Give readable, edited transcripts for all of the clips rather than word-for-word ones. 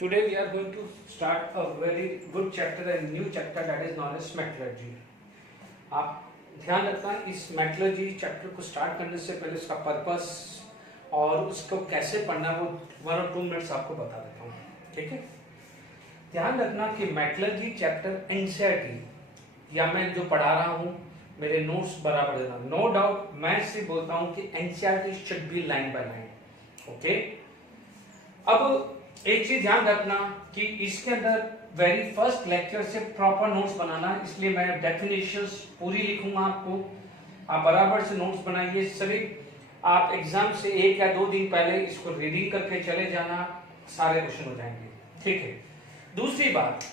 Today we are going to start a very good chapter, a new chapter that is known as metallurgy. आप ध्यान रखना, इस metallurgy chapter को start करने से पहले उसका पर्पस और उसको कैसे पढ़ना वो 1 और 2 मिनट्स आपको बता देता हूँ, ठीक है। ध्यान रखना कि मेटलर्जी चैप्टर एनसीईआरटी या मैं जो पढ़ा रहा हूँ मेरे नोट्स बराबर देना। नो डाउट मैं सिर्फ बोलता हूँ कि NCERT should be line by line, okay. अब एक चीज ध्यान रखना कि इसके अंदर वेरी फर्स्ट लेक्चर से प्रॉपर नोट्स बनाना, इसलिए मैं डेफिनेशंस पूरी लिखूंगा आपको। आप बराबर से नोट्स बनाइए। सिर्फ आप एग्जाम से 1 या 2 दिन पहले इसको रीडिंग करके चले जाना, सारे क्वेश्चन हो जाएंगे, ठीक है। दूसरी बात,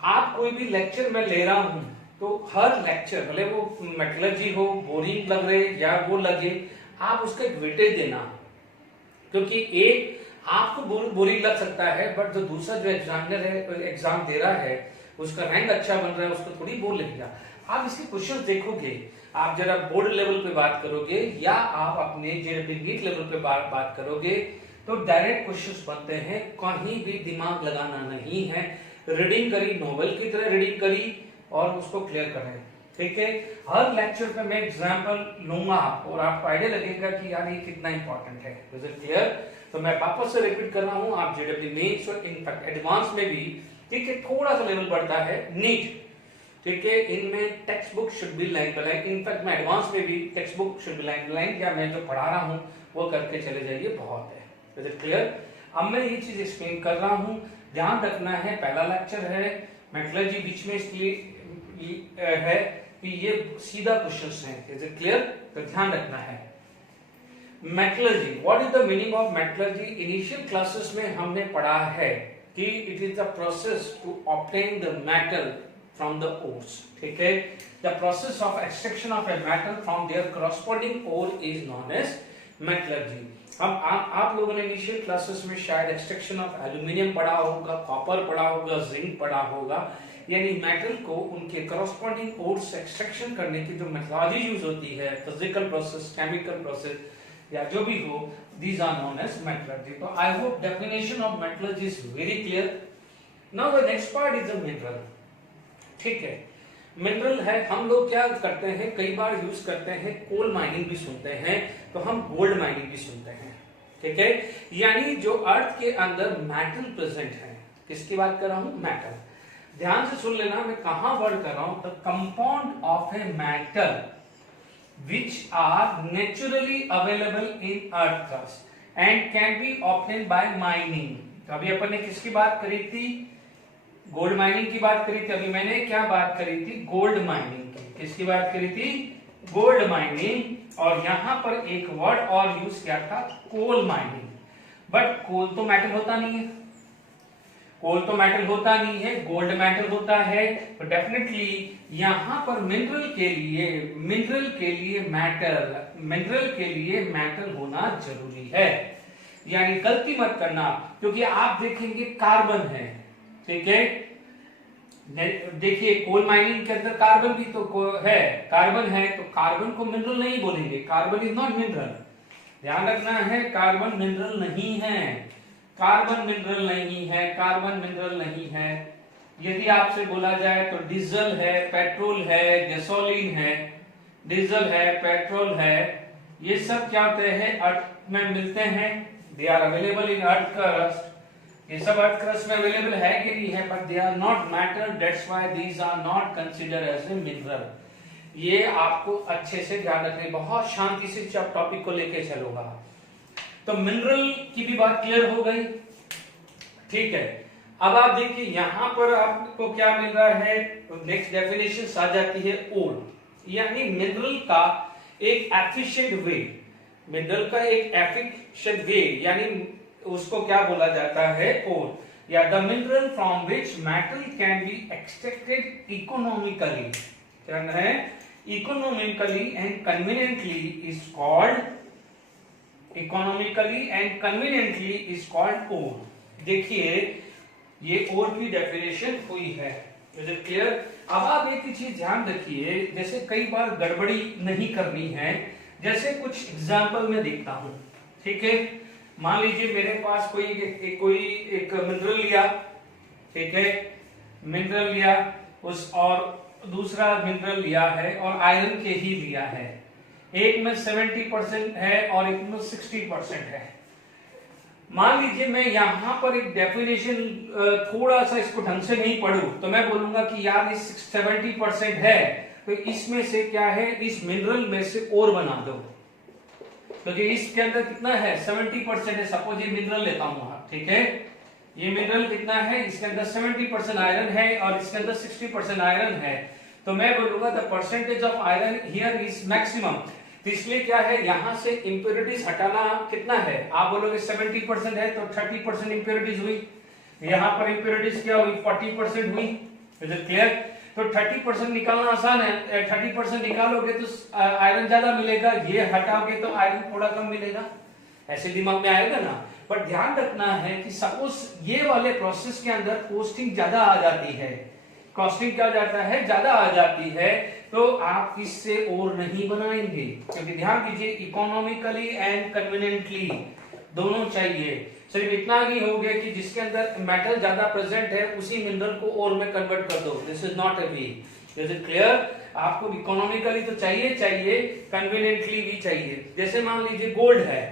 आप कोई भी लेक्चर मैं ले रहा हूं तो हर लेक्चर भले वो मेटलर्जी हो, बोरिंग लग रहे या वो लगे, आप उसका एक वेटेज देना, क्योंकि एक आपको बोरिंग लग सकता है बट जो दूसरा जो एग्जामिनर है, एग्जाम दे रहा है, उसका रैंक अच्छा बन रहा है, उसको थोड़ी बोर लगेगा। आप इसके क्वेश्चंस देखोगे, आप जरा बोर्ड लेवल पे बात करोगे या आप अपने नीट लेवल पे बात करोगे तो डायरेक्ट क्वेश्चंस बनते हैं, कहीं भी दिमाग लगाना नहीं है। रीडिंग करी, नोवेल की तरह रीडिंग करी और उसको क्लियर करें, ठीक है। हर लेक्चर पे मैं एग्जाम्पल लूंगा और आपको आइडिया लगेगा कि यार ये कितना इंपॉर्टेंट है। Is it clear? तो मैं वापस से रिपीट कर रहा हूं, आप जेडब्ल्यू मेंस और इनफैक्ट एडवांस में भी, ठीक है, थोड़ा सा लेवल बढ़ता है नीट, ठीक है, इनमें text book should be line by line. In fact मैं एडवांस में भी text book should be line by line, या मैं जो पढ़ा रहा हूं वो करके चले जाइए, बहुत है। Is it clear? अब मैं ये चीज एक्सप्लेन कर रहा हूं, ध्यान रखना है। पहला लेक्चर है मेटलर्जी, बीच में इसलिए है कि ये सीधा क्वेश्चंस हैं। Is it clear? तो ध्यान रखना है। Metallurgy, what is the meaning of metallurgy? Initial classes में हमने पढ़ा है कि it is the process to obtain the metal from the ores, ठीक है। The process of extraction of a metal from their corresponding ore is known as metallurgy. अब आप लोगों ने इनिशियल क्लासेस में शायद एक्सट्रैक्शन ऑफ एल्यूमिनियम पढ़ा होगा, कॉपर पढ़ा होगा, जिंक पढ़ा होगा, यानी मेटल को उनके करस्पॉन्डिंग ओर से एक्सट्रैक्शन करने की जो मेथोडोलॉजी यूज होती है, फिजिकल प्रोसेस, केमिकल प्रोसेस या जो भी हो, these are known as metallurgy. तो I hope definition of metallurgy is very clear. Now the next part is the mineral. ठीक है, मिनरल है। हम लोग क्या करते हैं, कई बार यूज करते हैं, कोल माइनिंग भी सुनते हैं, तो हम गोल्ड माइनिंग भी सुनते हैं, ठीक है। यानी जो अर्थ के अंदर मेटल प्रेजेंट है, किसकी बात कर रहा हूं? मेटल। ध्यान से सुन लेना, मैं कहां वर्ड कर रहा हूं। The compound of a metal which are naturally available in earth crust and can be obtained by mining. अभी अपन ने किसकी बात करी थी? गोल्ड माइनिंग की बात करी थी। अभी मैंने क्या बात करी थी? गोल्ड माइनिंग की। किसकी बात करी थी? Gold mining. और यहां पर एक वर्ड और यूज किया था, कोल माइनिंग। बट कोल तो मेटल होता नहीं है, कोल तो मेटल होता नहीं है, गोल्ड मेटल होता है। तो डेफिनेटली यहां पर मिनरल के लिए मेटल होना जरूरी है। यानी गलती मत करना, क्योंकि आप देखेंगे कार्बन है, ठीक है। देखिए कोल माइनिंग के अंदर कार्बन भी तो है, कार्बन है, तो कार्बन को मिनरल नहीं बोलेंगे। कार्बन इज नॉट मिनरल, ध्यान रखना है। कार्बन मिनरल नहीं है, कार्बन मिनरल नहीं है, कार्बन मिनरल नहीं है। यदि आपसे बोला जाए तो डीजल है, पेट्रोल है, गैसोलीन है, डीजल है, पेट्रोल है, ये सब क्या होते हैं? अर्थ में मिलते हैं। They are available in earth crust. ये सब अर्थ क्रस्ट में अवेलेबल है कि नहीं है, but they are not matter, that's why these are not considered as a mineral. ये आपको अच्छे से ध्यान रखने, बहुत शांति से टॉपिक को लेके चलूंगा। तो मिनरल की भी बात क्लियर हो गई, ठीक है। अब आप देखिए यहां पर आपको क्या मिल रहा है, तो नेक्स्ट डेफिनेशन आ जाती है ओर, यानी मिनरल का एक एफिशिएंट वे। मिनरल का एक एफिशिएंट वे यानी उसको क्या बोला जाता है? ओर, या the mineral from which metal can be extracted economically. क्या है? Economically and conveniently is called, economically and conveniently is called ore. देखिए ये ओर की डेफिनेशन हुई है। Is it clear? अब आप एक ही चीज ध्यान रखिए, जैसे कई बार गड़बड़ी नहीं करनी है, जैसे कुछ एग्जाम्पल में देखता हूं, ठीक है। मान लीजिए मेरे पास कोई एक मिनरल लिया, ठीक है, मिनरल लिया उस, और दूसरा मिनरल लिया है और आयरन के ही लिया है। एक में 70% है और एक में 60% है। मान लीजिए मैं यहां पर एक डेफिनेशन थोड़ा सा इसको ढंग से नहीं पढ़ूं तो मैं बोलूंगा कि यार इस 70% है तो इसमें से क्या है, इस मिनरल में से और बना दो, क्योंकि इसके अंदर कितना है 70% है। सपोज ये मिनरल लेता हूं, ठीक है, ये मिनरल कितना है, इसके अंदर 70% आयरन है और इसके अंदर 60% आयरन है, तो मैं बोलूंगा the percentage of iron here is maximum. तो इसलिए क्या है, यहां से इंप्योरिटीज हटाना कितना है, आप बोलोगे 70% है तो 30% इंप्योरिटीज हुई, यहां पर इंप्योरिटीज क्या हुई 40% हुई। Is it clear? तो 30% निकालना आसान है, 30% निकालोगे तो आयरन ज्यादा मिलेगा, ये हटाओगे तो आयरन थोड़ा कम मिलेगा, ऐसे दिमाग में आएगा ना। पर ध्यान रखना है कि सपोज ये वाले प्रोसेस के अंदर कॉस्टिंग ज्यादा आ जाती है, कॉस्टिंग क्या जाता है, ज्यादा आ जाती है, तो आप इससे और नहीं बनाएंगे, क्योंकि ध्यान दीजिए इकोनॉमिकली एंड कन्वीनियंटली दोनों चाहिए। सिर्फ इतना नहीं हो गया कि जिसके अंदर मेटल ज्यादा प्रेजेंट है उसी मिनरल को और में कन्वर्ट कर दो, this is not a way. Is it clear? आपको इकोनॉमिकली तो चाहिए, कन्वीनियंटली भी चाहिए। जैसे मान लीजिए गोल्ड है,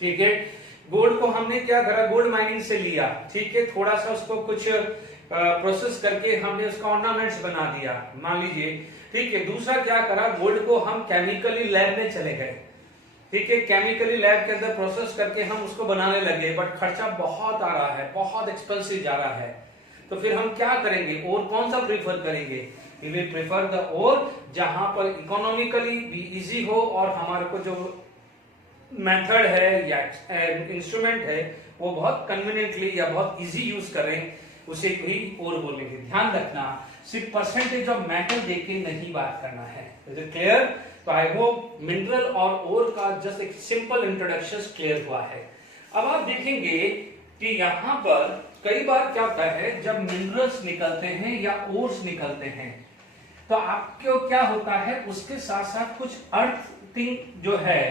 ठीक है, गोल्ड को हमने क्या करा, गोल्ड माइनिंग से लिया, ठीक है, थोड़ा सा उसको कुछ प्रोसेस करके हमने उसका ऑर्नामेंट्स बना दिया, मान लीजिए, ठीक है। दूसरा क्या करा, गोल्ड को हम केमिकली लैब में चले गए, ठीक है, केमिकली लैब के अंदर प्रोसेस करके हम उसको बनाने लगे, बट खर्चा बहुत आ रहा है, बहुत एक्सपेंसिव जा रहा है, तो फिर हम क्या करेंगे, और कौन सा प्रीफर करेंगे, we will prefer the ore जहां पर इकोनॉमिकली भी इजी हो और हमारे को जो मेथड है या इंस्ट्रूमेंट है वो बहुत कन्वीनियंटली या बहुत इजी यूज करें, उसे भी और बोलेंगे। ध्यान रखना, सिर्फ परसेंटेज ऑफ मेटल देके नहीं बात करना है। Is it clear? तो आई होप मिनरल और ओर का जस्ट एक सिंपल इंट्रोडक्शन क्लियर हुआ है। अब आप देखेंगे कि यहाँ पर कई बार क्या होता है, जब मिनरल्स निकलते हैं या ओर्स निकलते हैं तो आपको क्या होता है, उसके साथ साथ कुछ अर्थिंग जो है,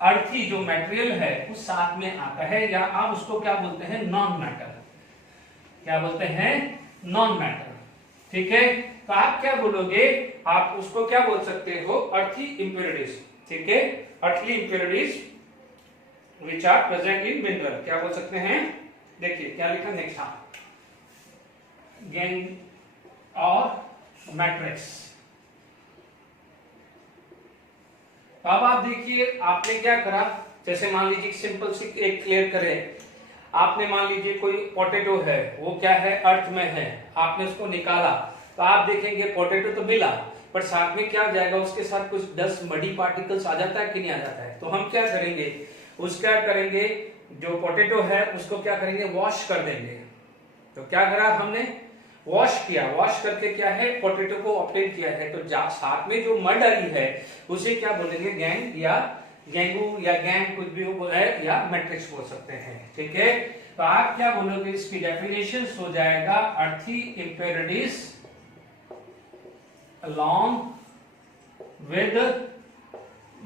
अर्थी जो मटेरियल है वो साथ में आता है, या आप उसको क्या बोलते हैं, नॉन मैटर। क्या बोलते हैं, नॉन मैटर, ठीक है। तो आप क्या बोलोगे, आप उसको क्या बोल सकते हो, अर्थी इंप्योरिटीज, ठीक है, earthly impurities which are present in mineral, क्या बोल सकते हैं, देखिए क्या लिखा नेक्स्ट, गैंग और मैट्रिक्स। अब आप देखिए आपने क्या करा, जैसे मान लीजिए सिंपल सी एक क्लियर करें, आपने मान लीजिए कोई पोटैटो है, वो क्या है, अर्थ में है, आपने उसको निकाला तो आप देखेंगे पोटैटो तो मिला, पर साथ में क्या जाएगा, उसके साथ कुछ 10 मडी पार्टिकल्स आ जाता है कि नहीं आ जाता है। तो हम क्या करेंगे, उसका करेंगे, जो पोटैटो है उसको क्या करेंगे, वॉश कर देंगे। तो क्या करा हमने, वॉश किया, वॉश करके क्या है, पोटैटो को ऑब्टेन किया है, तो साथ में जो मड आई है उसे क्या बोलेंगे, गैंग या गैंगू या गैंग, कुछ भी वो है, या मैट्रिक्स बोल सकते हैं, ठीक है। तो आप क्या बोलोगे, इसकी डेफिनेशन हो जाएगा, earthy impurities along with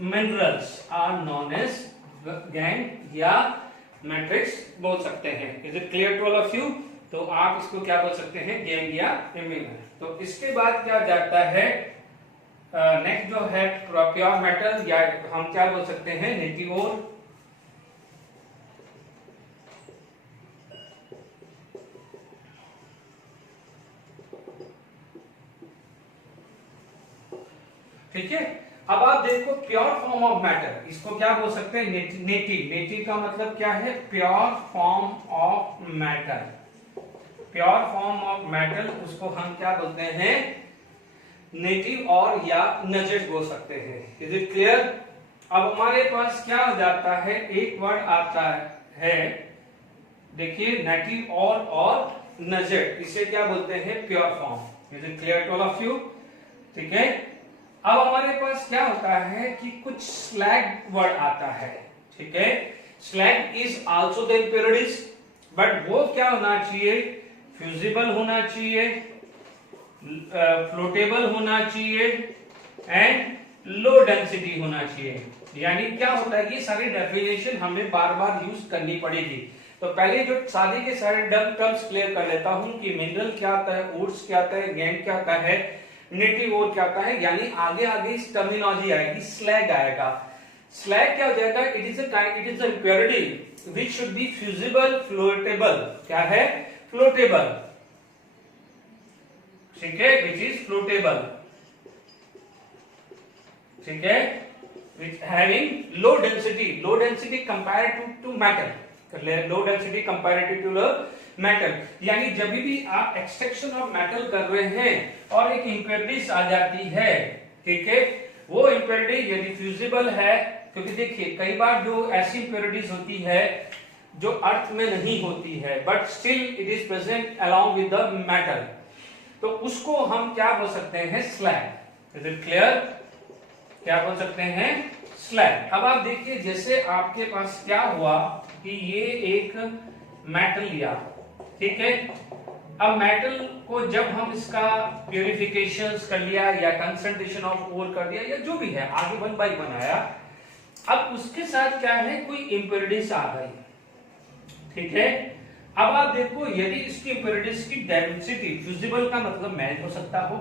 minerals are known as gang या मैट्रिक्स बोल सकते हैं। Is it clear to all of you? तो आप इसको क्या बोल सकते हैं, गैंग या मिनरल। तो इसके बाद क्या जाता है, नेक्स्ट जो है प्योर मेटल, या हम क्या बोल सकते हैं, नेटिव ओर, ठीक है। अब आप देखो प्योर फॉर्म ऑफ मैटर, इसको क्या बोल सकते हैं, नेटिव। नेटिव का मतलब क्या है, pure form of matter, pure form of matter, उसको हम क्या बोलते हैं, नेटिव और या नजेट बोल सकते हैं। Is it clear? अब हमारे पास क्या हो जाता है, एक वर्ड आता है, देखिए नेटिव और नजेट, इसे क्या बोलते हैं, pure form. Is it clear to all of you? ठीक है। अब हमारे पास क्या होता है कि कुछ स्लैग वर्ड आता है, ठीक है। Slag is also the impurities, but वो क्या होना चाहिए, फ्यूजिबल होना चाहिए, फ्लोटेबल होना चाहिए एंड लो डेंसिटी होना चाहिए। यानी क्या होता है, ये सारी डेफिनेशन हमें बार बार यूज करनी पड़ेगी। तो पहले जो सारे के सारे टर्म्स क्लियर कर लेता हूं कि मिनरल क्या आता है, ओर्स क्या आता है, गैंग क्या आता है, नेटिव ओर क्या आता है। यानी आगे आगे इस टर्मिनोलॉजी आएगी, स्लैग आएगा। स्लैग क्या हो जाएगा, it is a impurity which should be fusible floatable. क्या है, फ्लोटेबल, ठीक है, विच इज फ्लोटेबल, ठीक है, which having low density comparative to metal, low density comparative to metal. यानी जब भी आप एक्सट्रैक्शन ऑफ मेटल कर रहे हैं और एक इंप्योरिटीज आ जाती है, ठीक है, वो इंप्योरिटी यदि फ्यूजिबल है, क्योंकि देखिए कई बार जो ऐसी इंप्योरिटीज होती है जो अर्थ में नहीं होती है but still it is present along with the metal, तो उसको हम क्या बोल सकते हैं, स्लैग। इज इट क्लियर, क्या बोल सकते हैं, स्लैग। अब आप देखिए जैसे आपके पास क्या हुआ कि ये एक मेटल लिया, ठीक है, अब मेटल को जब हम इसका प्यूरिफिकेशन कर लिया या कंसंट्रेशन ऑफ ओर कर दिया या जो भी है आगे 1 by 1 आया, अब उसके साथ क्या है, कोई इंप्योरिटीज आ गई, ठीक है। अब आप देखो यदि इसकी इंप्योरिटीज की डेंसिटी, फ्यूजिबल का मतलब मेल्ट हो सकता हो,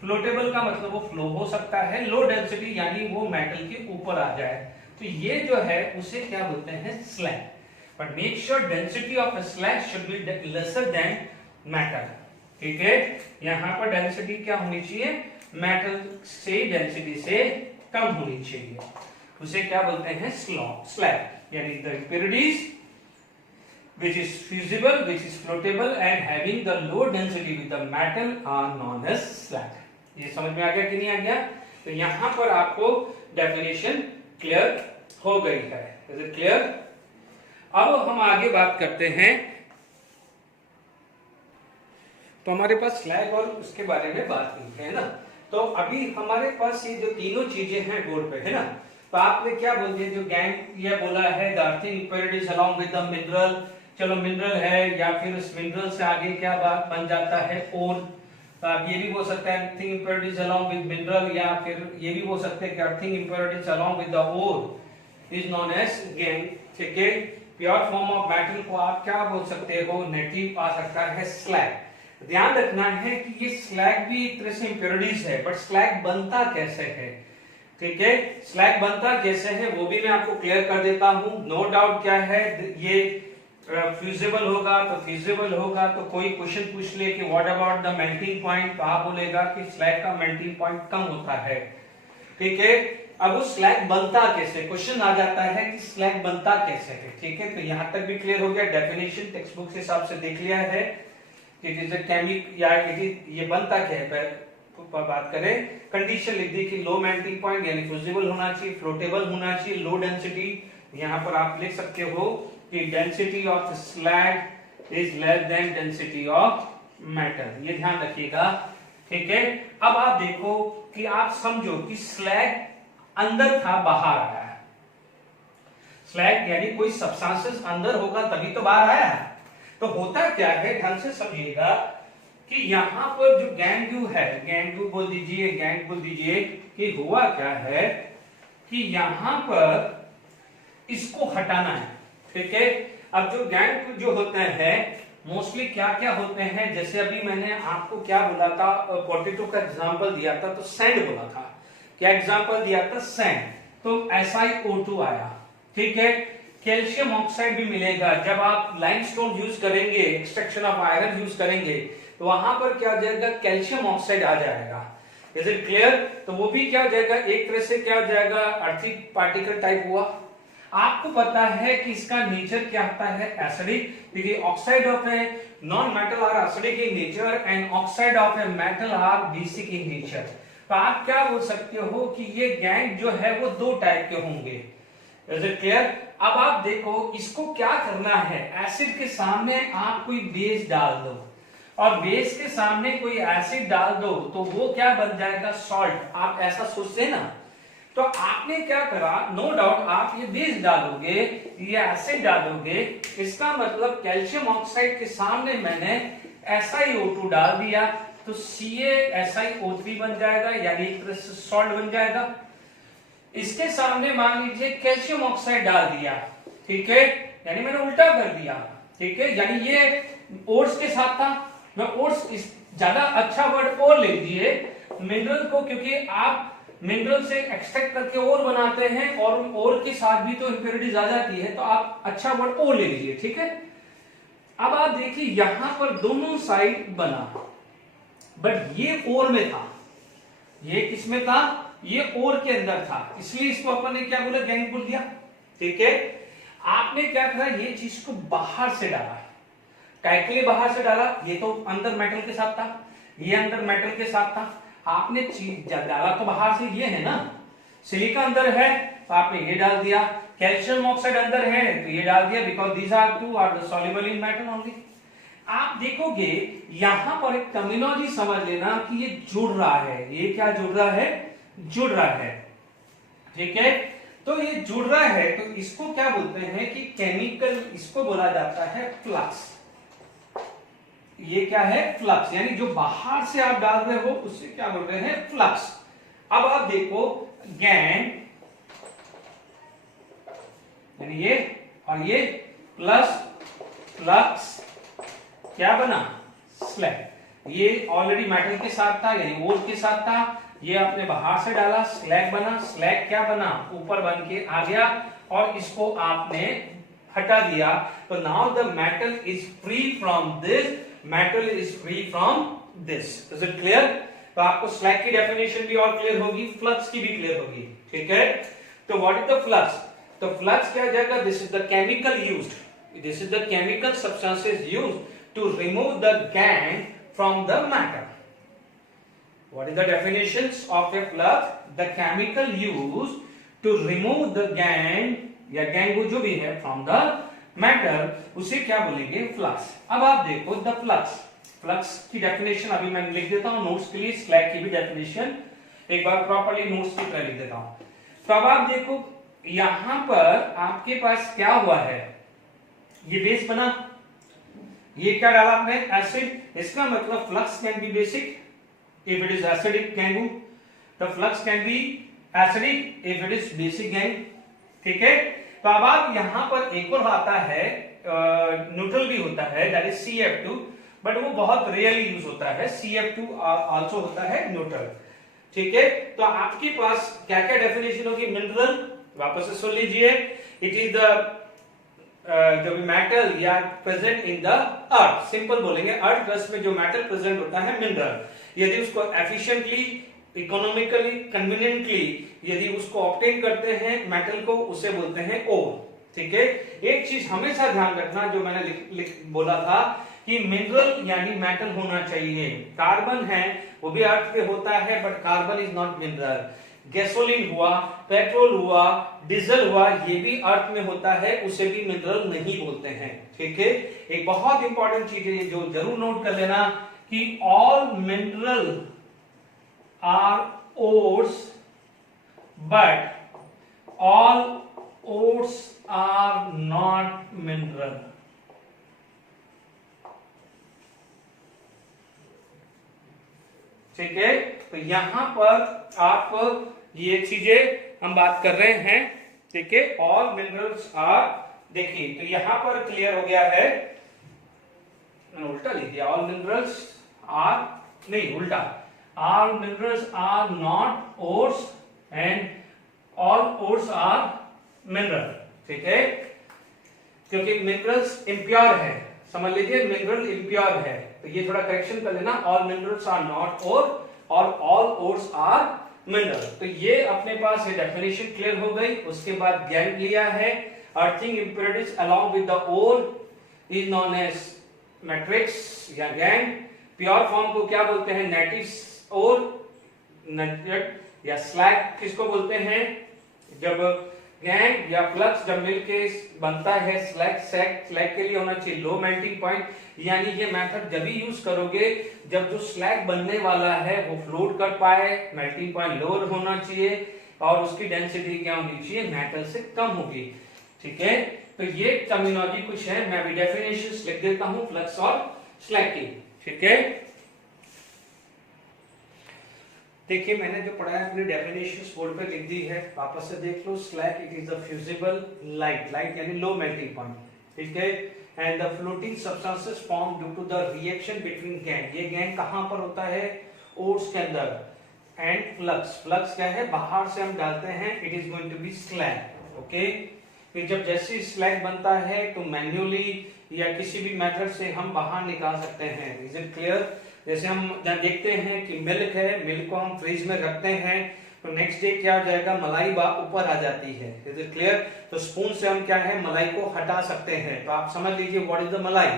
फ्लोटेबल का मतलब वो फ्लो हो सकता है, लो डेंसिटी यानी वो मेटल के ऊपर आ जाए, तो ये जो है उसे क्या बोलते हैं, slag. But make sure density of a slag should be lesser than metal, ठीक है। यहां पर डेंसिटी क्या होनी चाहिए, मेटल से डेंसिटी से कम होनी चाहिए, उसे क्या बोलते हैं, स्लैग। यानी the impurities which is fusible, which is floatable and having the low density with the metal are known as slag। ये समझ में आ गया कि नहीं आ गया? तो यहां पर आपको डेफिनेशन क्लियर हो गई है। Is it clear? अब हम आगे बात करते हैं, तो हमारे पास स्लैग और उसके बारे में बात की है ना। तो अभी हमारे पास ये जो तीनों चीजें हैं बोर्ड पे, है ना, तो आपने क्या बोल दिया, जो गैंग ये बोला है the earthing impurities along with the mineral, चलो मिनरल है, या फिर उस मिनरल से आगे क्या बात बन जाता है, ओर। तो आप ये भी बोल सकते हैं earthing impurities along with mineral, या फिर ये भी बोल सकते हैं कि earthing impurities along with the ore is known as gangue, ठीक है। प्योर फॉर्म ऑफ मेटल को आप क्या बोल सकते हो, नेटिव आ सकता है स्लैग। ध्यान रखना है कि ये स्लैग भी एक तरह से इम्प्योरिटीज है, बट स्लैग बनता कैसे है, ठीक है। स्लैग बनता कैसे है वो भी मैं आपको क्लियर कर देता हूं। नो डाउट क्या है, ये फ्यूजिबल होगा तो फिजिबल होगा, तो कोई क्वेश्चन पूछ ले कि what about the melting point, तो आप बोलेगा कि स्लैग का मेल्टिंग पॉइंट कम होता है, ठीक है। अब वो स्लैग बनता कैसे, क्वेश्चन आ जाता है कि स्लैग बनता कैसे है, ठीक है। तो यहां तक भी क्लियर हो गया, डेफिनेशन टेक्स्ट बुक के हिसाब से देख लिया है कि इट इज अ केमिक, या ये बनता क्या है, बात करें कंडीशन लिख दी कि लो मेल्टिंग पॉइंट यानी फ्यूजिबल होना चाहिए, फ्लोटेबल होना चाहिए, लो डेंसिटी। यहां पर आप लिख सकते हो कि density of slag is less than density of metal, ये ध्यान रखिएगा, ठीक है। अब आप देखो कि आप समझो कि स्लैग अंदर था बाहर आया है, स्लैग यानी कोई सब्सटेंसेस अंदर होगा तभी तो बाहर आया है। तो होता क्या है, ढंग से समझिएगा कि यहां पर जो गैंगू है, गैंगू बोल दीजिए, गैंग बोल दीजिए, कि हुआ क्या है कि यहां पर इसको हटाना है, ठीक है। अब जो गैंग जो होते हैं मोस्टली क्या क्या होते हैं, जैसे अभी मैंने आपको क्या बोला था, पोटैटो का एग्जांपल दिया था, तो सैंड बोला था, क्या एग्जांपल दिया था, सैंड। तो SiO2 आया, ठीक है। कैल्शियम ऑक्साइड भी मिलेगा, जब आप लाइमस्टोन यूज करेंगे, एक्सट्रैक्शन ऑफ आयरन यूज करेंगे, तो वहां पर क्या हो जाएगा, कैल्शियम ऑक्साइड आ जाएगा। Is it clear? तो वो भी क्या हो जाएगा, एक तरह से क्या हो जाएगा, अर्थिक पार्टिकल टाइप हुआ। आपको पता है कि इसका नेचर क्या होता है, एसिडिक, क्योंकि oxide of a non metal are acidic in nature and oxide of a metal are basic in nature. तो आप क्या बोल सकते हो कि ये गैंग जो है वो दो टाइप के होंगे। Is it clear? अब आप देखो इसको क्या करना है, एसिड के सामने आप कोई बेस डाल दो और बेस के सामने कोई एसिड डाल दो, तो वो क्या बन जाएगा, सॉल्ट। आप ऐसा सोचते ना, तो आपने क्या करा, नो डाउट आप ये बेस डालोगे, ये एसिड डालोगे, इसका मतलब कैल्शियम ऑक्साइड के सामने मैंने SiO2 डाल दिया, तो CaSiO3 बन जाएगा, यानी एक तरह से सॉल्ट बन जाएगा। इसके सामने मान लीजिए कैल्शियम ऑक्साइड डाल दिया, ठीक है, यानी मैंने उल्टा कर दिया, ठीक है, यानी ये ओट्स के साथ था, मैं ओट्स ज्यादा अच्छा वर्ड और ले लीजिए मिनरल को, क्योंकि आप मिनरल से एक्सट्रैक्ट करके और बनाते हैं और और के साथ भी तो इंप्योरिटीज आ जाती है, तो आप अच्छा वर्ड और ले लीजिए, ठीक है। अब आप देखिए यहां पर दोनों साइड बना, बट ये और में था, ये किसमें था, ये और के अंदर था, इसलिए इसको अपन ने क्या बोला, गैंग बोल दिया, ठीक है। आपने क्या करा, ये चीज को बाहर से डाला, टाइटली बाहर से डाला, ये तो अंदर मेटल के साथ था, ये अंदर मेटल के साथ था, आपने चीज डाला तो बाहर से, ये है ना, सिलिका अंदर है तो आपने ये डाल दिया, कैल्शियम ऑक्साइड अंदर है तो ये डाल दिया, because these are two are soluble in metal only. आप देखोगे यहां पर एक टर्मिनोलॉजी समझ लेना कि ये जुड़ रहा है, ये क्या जुड़ रहा है, जुड़ रहा है, ठीक है। तो ये जुड़ रहा है तो इसको क्या बोलते हैं कि केमिकल, इसको बोला जाता है फ्लक्स। ये क्या है, फ्लक्स, यानी जो बाहर से आप डाल रहे हो उससे क्या बोल रहे हैं, फ्लक्स। अब आप देखो गैंग, यानी ये और ये प्लस फ्लक्स क्या बना, स्लैग। ये ऑलरेडी मेटल के साथ था यानी ओर के साथ था, ये आपने बाहर से डाला, स्लैग बना, स्लैग क्या बना, ऊपर बन के आ गया और इसको आपने हटा दिया, तो now the metal is free from this, metal is free from this. Is it clear? तो आपको स्लैग की डेफिनेशन भी और क्लियर होगी, फ्लक्स की भी क्लियर होगी, ठीक है। तो व्हाट इज द फ्लक्स? तो फ्लक्स क्या जाएगा, this is the chemical used, this is the chemical substances used to remove the gangue from the matter. What is the definitions of a flux? The chemical used to remove the gang या gang जो भी है from the matter, उसे क्या बोलेंगे, flux। अब आप देखो the flux, flux की definition अभी मैं लिख देता हूँ नोट्स के लिए, slag की भी definition एक बार प्रॉपर्ली नोट्स की तरह लिख देता हूँ। तो अब आप देखो यहां पर आपके पास क्या हुआ है, ये बेस बना, ये क्या डाला आपने, एसिड, इसका मतलब flux can be basic if it is acidic gangu, the flux can be acidic if it is basic gang, ठीक है। तो अब आप यहां पर एक और आता है, न्यूट्रल भी होता है, that is CF2, बट वो बहुत रेयरली यूज होता है, CF2 आल्सो होता है न्यूट्रल, ठीक है। तो आपके पास क्या क्या डेफिनेशन होगी, मिनरल, वापस से सुन लीजिए, इट इज द जो भी मेटल या present in the earth, simple बोलेंगे अर्थ क्रस्ट में जो मेटल प्रेजेंट होता है मिनरल, यदि उसको एफिशिएंटली, इकोनॉमिकली, कन्वीनियंटली यदि उसको ऑब्टेन करते हैं मेटल को, उसे बोलते हैं ओर, ठीक है। एक चीज हमेशा ध्यान रखना जो मैंने बोला था कि मिनरल यानी मेटल होना चाहिए, कार्बन है वो भी अर्थ पे होता है but carbon is not mineral. Gasoline हुआ, पेट्रोल हुआ, डीजल हुआ, ये भी अर्थ में होता है, उसे भी मिनरल नहीं बोलते हैं, ठीक है। एक बहुत इंपॉर्टेंट चीज है जो जरूर नोट कर लेना कि all mineral are ores but all ores are not mineral. ठीक है, तो यहां पर आप ये चीजें हम बात कर रहे हैं, ठीक है। ऑल मिनरल्स आर, देखिए तो यहां पर क्लियर हो गया है, मैंने उल्टा लिख दिया, ऑल मिनरल्स आर, नहीं उल्टा, all minerals are not ores and all ores are mineral, ठीक है। क्योंकि मिनरल्स इम्प्योर है, समझ लीजिए मिनरल इम्प्योर है, तो ये थोड़ा करेक्शन कर लेना, ऑल मिनरल्स आर नॉट ओर और ऑल ओर्स आर मिनरल। तो ये अपने पास ये डेफिनेशन क्लियर हो गई। उसके बाद गैंग लिया है, earthing impurities along with the ore is known as matrix या गैंग। प्योर फॉर्म को क्या बोलते हैं, नेटिव और नट या स्लैग किसको बोलते हैं, जब गैंग या फ्लक्स जब मिलके बनता है स्लैग, स्लैग के लिए होना चाहिए लो मेल्टिंग पॉइंट, यानी ये मेथड जब भी यूज करोगे जब जो स्लैग बनने वाला है वो फ्लोट कर पाए, मेल्टिंग पॉइंट लोअर होना चाहिए और उसकी डेंसिटी क्या होनी चाहिए, मेटल से कम होगी, ठीक है। तो ये टर्मिनोलॉजी कुछ है, मैं भी डेफिनेशंस लिख देता हूं फ्लक्स और स्लैग की, ठीक है। देखिए मैंने जो पढ़ा है अपनी डेफिनेशन बोर्ड पे लिख दी है, वापस से देख लो। Slag it is the fusible light, light यानी लो मेल्टिंग पॉइंट, ठीक है। And the floating substances form due to the reaction between gangue. ये गैंग कहां पर होता है? ओट्स के अंदर। एंड फ्लक्स, फ्लक्स क्या है? बाहर से हम डालते हैं, it is going to be slag, okay. फिर जब जैसे स्लैग बनता है तो मैन्युअली या किसी भी मेथड से हम बाहर निकाल सकते हैं। Is it clear? जैसे हम देखते हैं कि मिल्क है, मिल्क को हम फ्रिज में रखते हैं तो नेक्स्ट डे क्या हो जाएगा? मलाई ऊपर आ जाती है। Is it clear? तो स्पून से हम क्या है? मलाई को हटा सकते हैं। तो आप समझ लीजिए what is the malai,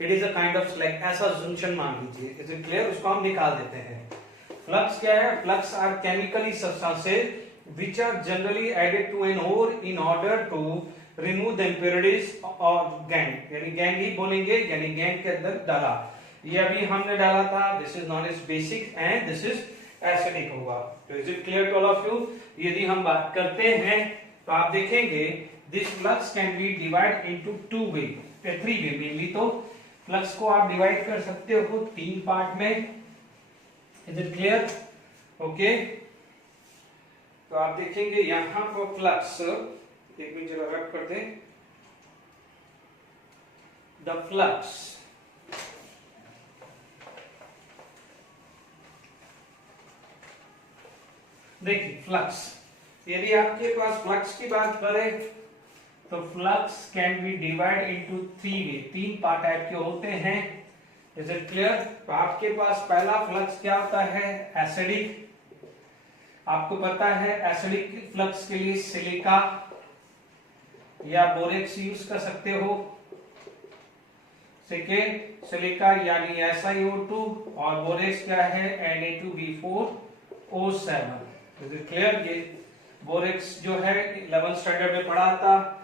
it is a kind of slag, ऐसा जंक्शन मान लीजिए। Is it clear? उसको हम निकाल देते हैं। फ्लक्स क्या है? Flux are chemically substances which are generally added to an ore in order to remove the impurities or gang, यानी gang ही बोलेंगे, यानी gang के अंदर डाला। ये अभी हमने डाला था, this is known as basic and this is acidic होगा। तो is it clear to all of you? यदि हम बात करते हैं तो आप देखेंगे this flux can be divided into three way mainly। तो फ्लक्स को आप डिवाइड कर सकते हो 3 पार्ट में। is it clear? okay। तो आप देखेंगे यहां पर फ्लक्स, एक मिनट जरा रब कर दें। द फ्लक्स, देखिए फ्लक्स, यदि आपके पास फ्लक्स की बात करें तो flux can be divide into 3 way, 3 part type के होते हैं। Is it clear? तो आपके पास पहला फ्लक्स क्या होता है? एसिडिक। आपको पता है एसिडिक फ्लक्स के लिए सिलिका या बोरेक्स यूज कर सकते हो। सेकेंड सिलिका यानी SiO2 और बोरेक्स क्या है? Na2B4O7। Is it clear? ये बोरेक्स जो है 11th स्टैंडर्ड में पढ़ा था।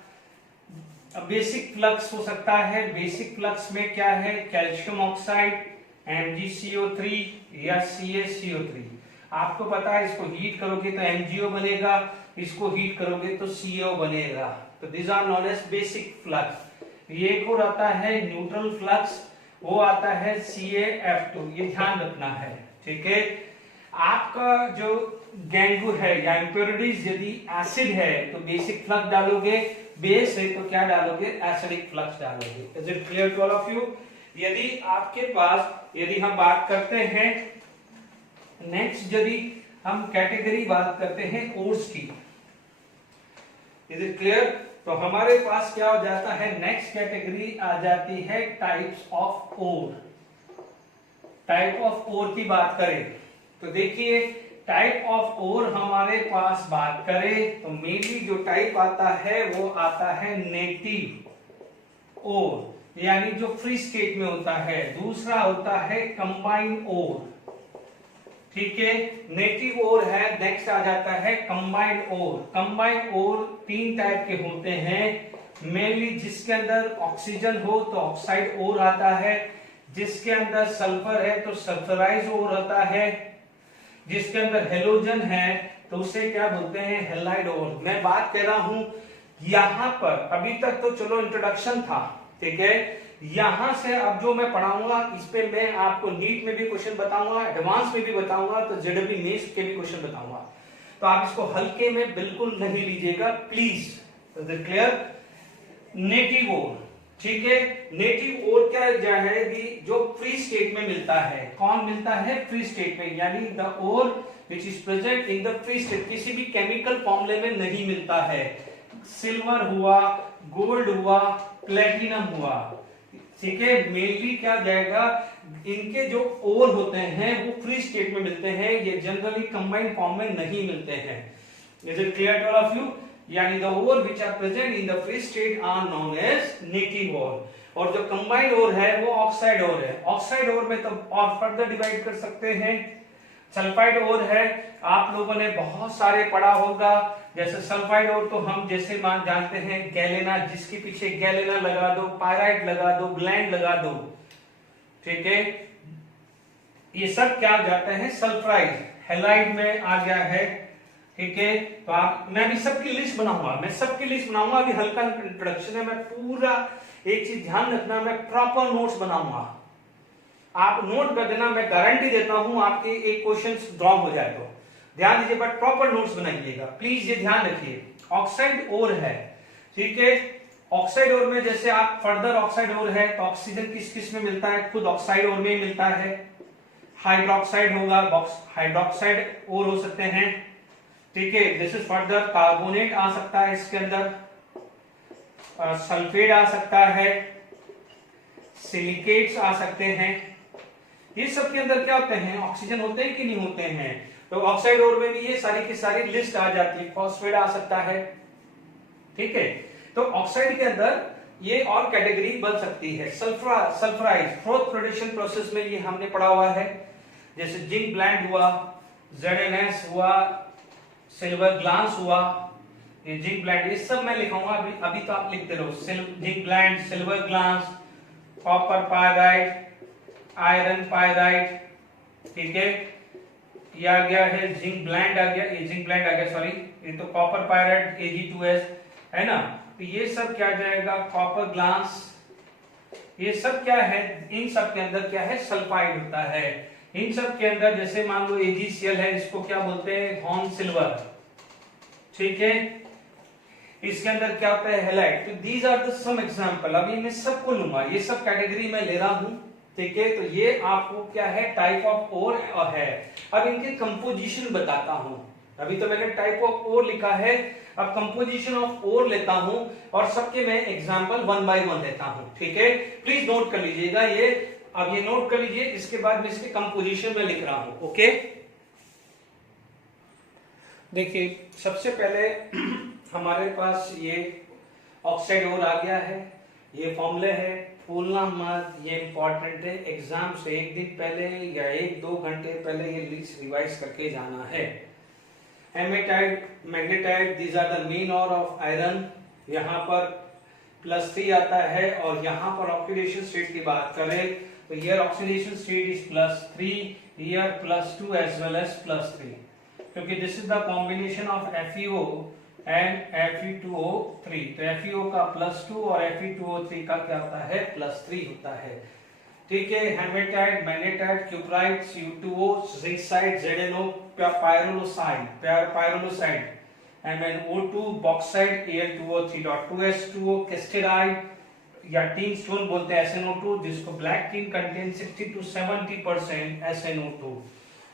अब बेसिक फ्लक्स हो सकता है, बेसिक फ्लक्स में क्या है? कैल्शियम ऑक्साइड, MgCO3 या CaCO3। आपको पता है इसको हीट करोगे तो MgO बनेगा, इसको हीट करोगे तो CO बनेगा। तो this are known as basic flux. ये एक और आता है न्यूट्रल फ्लक्स, वो आता है CaF2। ये ध्यान रखना है, ठीक है। आपका जो गैंगू है या इंप्योरिटीज यदि एसिड है तो बेसिक फ्लक्स डालोगे, बेस है तो क्या डालोगे? एसिडिक फ्लक्स डालोगे। Is it clear to all of you? यदि आपके पास, यदि हम बात करते हैं नेक्स्ट, यदि हम कैटेगरी बात करते हैं ओर्स की, इज इट क्लियर? तो हमारे पास क्या हो जाता है? नेक्स्ट कैटेगरी आ जाती है types of ore. Type of ore की बात करें तो देखिए टाइप ऑफ ओर हमारे पास बात करें तो मेनली जो टाइप आता है वो आता है नेटिव ओर, यानी जो फ्री स्टेट में होता है। दूसरा होता है कंबाइंड ओर, ठीक है। नेटिव ओर है, नेक्स्ट आ जाता है कंबाइंड ओर। कंबाइंड ओर 3 टाइप के होते हैं मेनली, जिसके अंदर ऑक्सीजन हो तो ऑक्साइड ओर आता है, जिसके अंदर सल्फर है तो सल्फराइज ओर आता है, जिसके अंदर हेलोजन है तो उसे क्या बोलते हैं? हेलाइड ओर। मैं बात कर रहा हूं यहां पर, अभी तक तो चलो इंट्रोडक्शन था, ठीक है। यहां से अब जो मैं पढ़ाऊंगा इस पे मैं आपको नीट में भी क्वेश्चन बताऊंगा, एडवांस में भी बताऊंगा, तो जेडब्ल्यू मेंस के भी क्वेश्चन बताऊंगा। तो आप इसको हल्के में बिल्कुल नहीं लीजिएगा please. Is it clear? Native ore, ठीक है। नेटिव ओर क्या है कि जो फ्री स्टेट में मिलता है। कौन मिलता है? फ्री स्टेट में, यानी the ore which is present in the free state, किसी भी केमिकल फॉर्मूले में नहीं मिलता है। सिल्वर हुआ, गोल्ड हुआ, प्लेटिनम हुआ, ठीक है। मेनली क्या जाएगा? इनके जो ओर होते हैं वो फ्री स्टेट में मिलते हैं, ये जनरली कंबाइंड फॉर्म में नहीं मिलते हैं। Is it clear to all of you? यानी the ore which are present in the free state are known as native ore, और जो कंबाइंड ओर है वो ऑक्साइड ओर है। ऑक्साइड ओर में तो और फर्दर डिवाइड कर सकते हैं। सल्फाइड ओर है, आप लोगों ने बहुत सारे पढ़ा होगा, जैसे सल्फाइड ओर तो हम जैसे मान जानते हैं गैलेना, जिसके पीछे गैलेना लगा दो, पायराइट लगा दो, ग्लैंड लगा दो, ठीक है। ये सब क्या जाते हैं? सल्फराइड, हेलाइड में आ गया है, ठीक है। तो आप, मैं भी सबकी लिस्ट बनाऊंगा, अभी हल्का इंट्रोडक्शन है, मैं पूरा एक चीज ध्यान रखना, मैं प्रॉपर नोट्स बनाऊंगा, आप नोट कर देना, मैं गारंटी देता हूं आपके एक क्वेश्चन ड्रॉप हो जाए तो ध्यान दीजिए, बट प्रॉपर नोट्स बनाइएगा प्लीज, ये ध्यान रखिए। ऑक्साइड ओर है, ठीक है, ऑक्साइड ओर में जैसे आप फर्दर ऑक्साइड ओर है तो ऑक्सीजन किस किस में मिलता है, खुद ऑक्साइड ओर में ही मिलता है। हाइड्रोक्साइड होगा, हाइड्रोक्साइड ओर हो सकते हैं, ठीक है। दिस इज फर्दर कार्बोनेट आ सकता है इसके अंदर, सल्फेट आ सकता है, सिलिकेट्स आ सकते हैं। ये सब के अंदर क्या होते हैं, ऑक्सीजन होते हैं कि नहीं होते हैं। तो ऑक्साइड ओर में भी ये सारी की सारी लिस्ट आ जाती है। फॉस्फेट आ सकता है, ठीक है। तो ऑक्साइड के अंदर ये और कैटेगरी बन सकती है। सल्फराइड फोर्थ प्रोडक्शन प्रोसेस में ये हमने पढ़ा हुआ है, जैसे जिंक ब्लेंड हुआ, ZnS हुआ, सिल्वर ग्लास हुआ, ये जिंक ब्लेंड, ये सब मैं लिखाऊंगा अभी तो आप लिखते रहो। Zinc blende, silver glass, copper pyrite, iron pyrite, ठीक है। ये आ गया है जिंक ब्लेंड आ गया, ये जिंक ब्लेंड आ गया, सॉरी ये तो कॉपर पायराइड Ag2S है ना। तो ये सब क्या जाएगा, कॉपर ग्लास, ये सब क्या है, इन सब के अंदर क्या है, सल्फाइड होता है। इन सब के अंदर जैसे मान लो AgCl है, इसको क्या बोलते हैं, हॉर्न सिल्वर, ठीक है। इसके अंदर क्या होता है, हैलाइड। तो these are the some example, अभी मैं सबको लूंगा, ये सब कैटेगरी में ले रहा हूं, ठीक है। तो ये आपको क्या है, टाइप ऑफ ओर है। अब इनके कंपोजिशन बताता हूं। अभी तो मैंने टाइप ऑफ ओर लिखा है, अब कंपोजिशन ऑफ ओर लेता हूं और सबके मैं एग्जांपल 1 बाय 1 लेता हूं, ठीक है। प्लीज नोट कर लीजिएगा ये, अब ये नोट कर लीजिए, इसके बाद मैं इसके कंपोजिशन में लिख रहा हूं, ओके। देखिए सबसे पहले हमारे पास ये ऑक्साइड ओर आ गया है, ये फॉर्मूले है, भूलना मत, ये इंपॉर्टेंट है, एग्जाम से एक दिन पहले या 1-2 घंटे पहले ये रिवाइज करके जाना है। Hematite, magnetite, these are the main ore of iron, यहाँ पर +3 आता है, और यहाँ पर ऑक्सीडेशन स्टेट की बात करें तो here oxidation state is +3, here +2 as well as +3, क्योंकि this is the combination of FeO and Fe2O3। तो FeO का +2 और Fe2O3 का क्या होता है, +3 होता है, ठीक है। Hematite, magnetite, cuprite, Cu2O, zincite, ZnO, pyrolusite, MnO2, bauxite, Al2O3.2S2O, cassiterite या टीन स्टोन बोलते हैं SnO2, जिसको black tin contain 60 to 70% SnO2,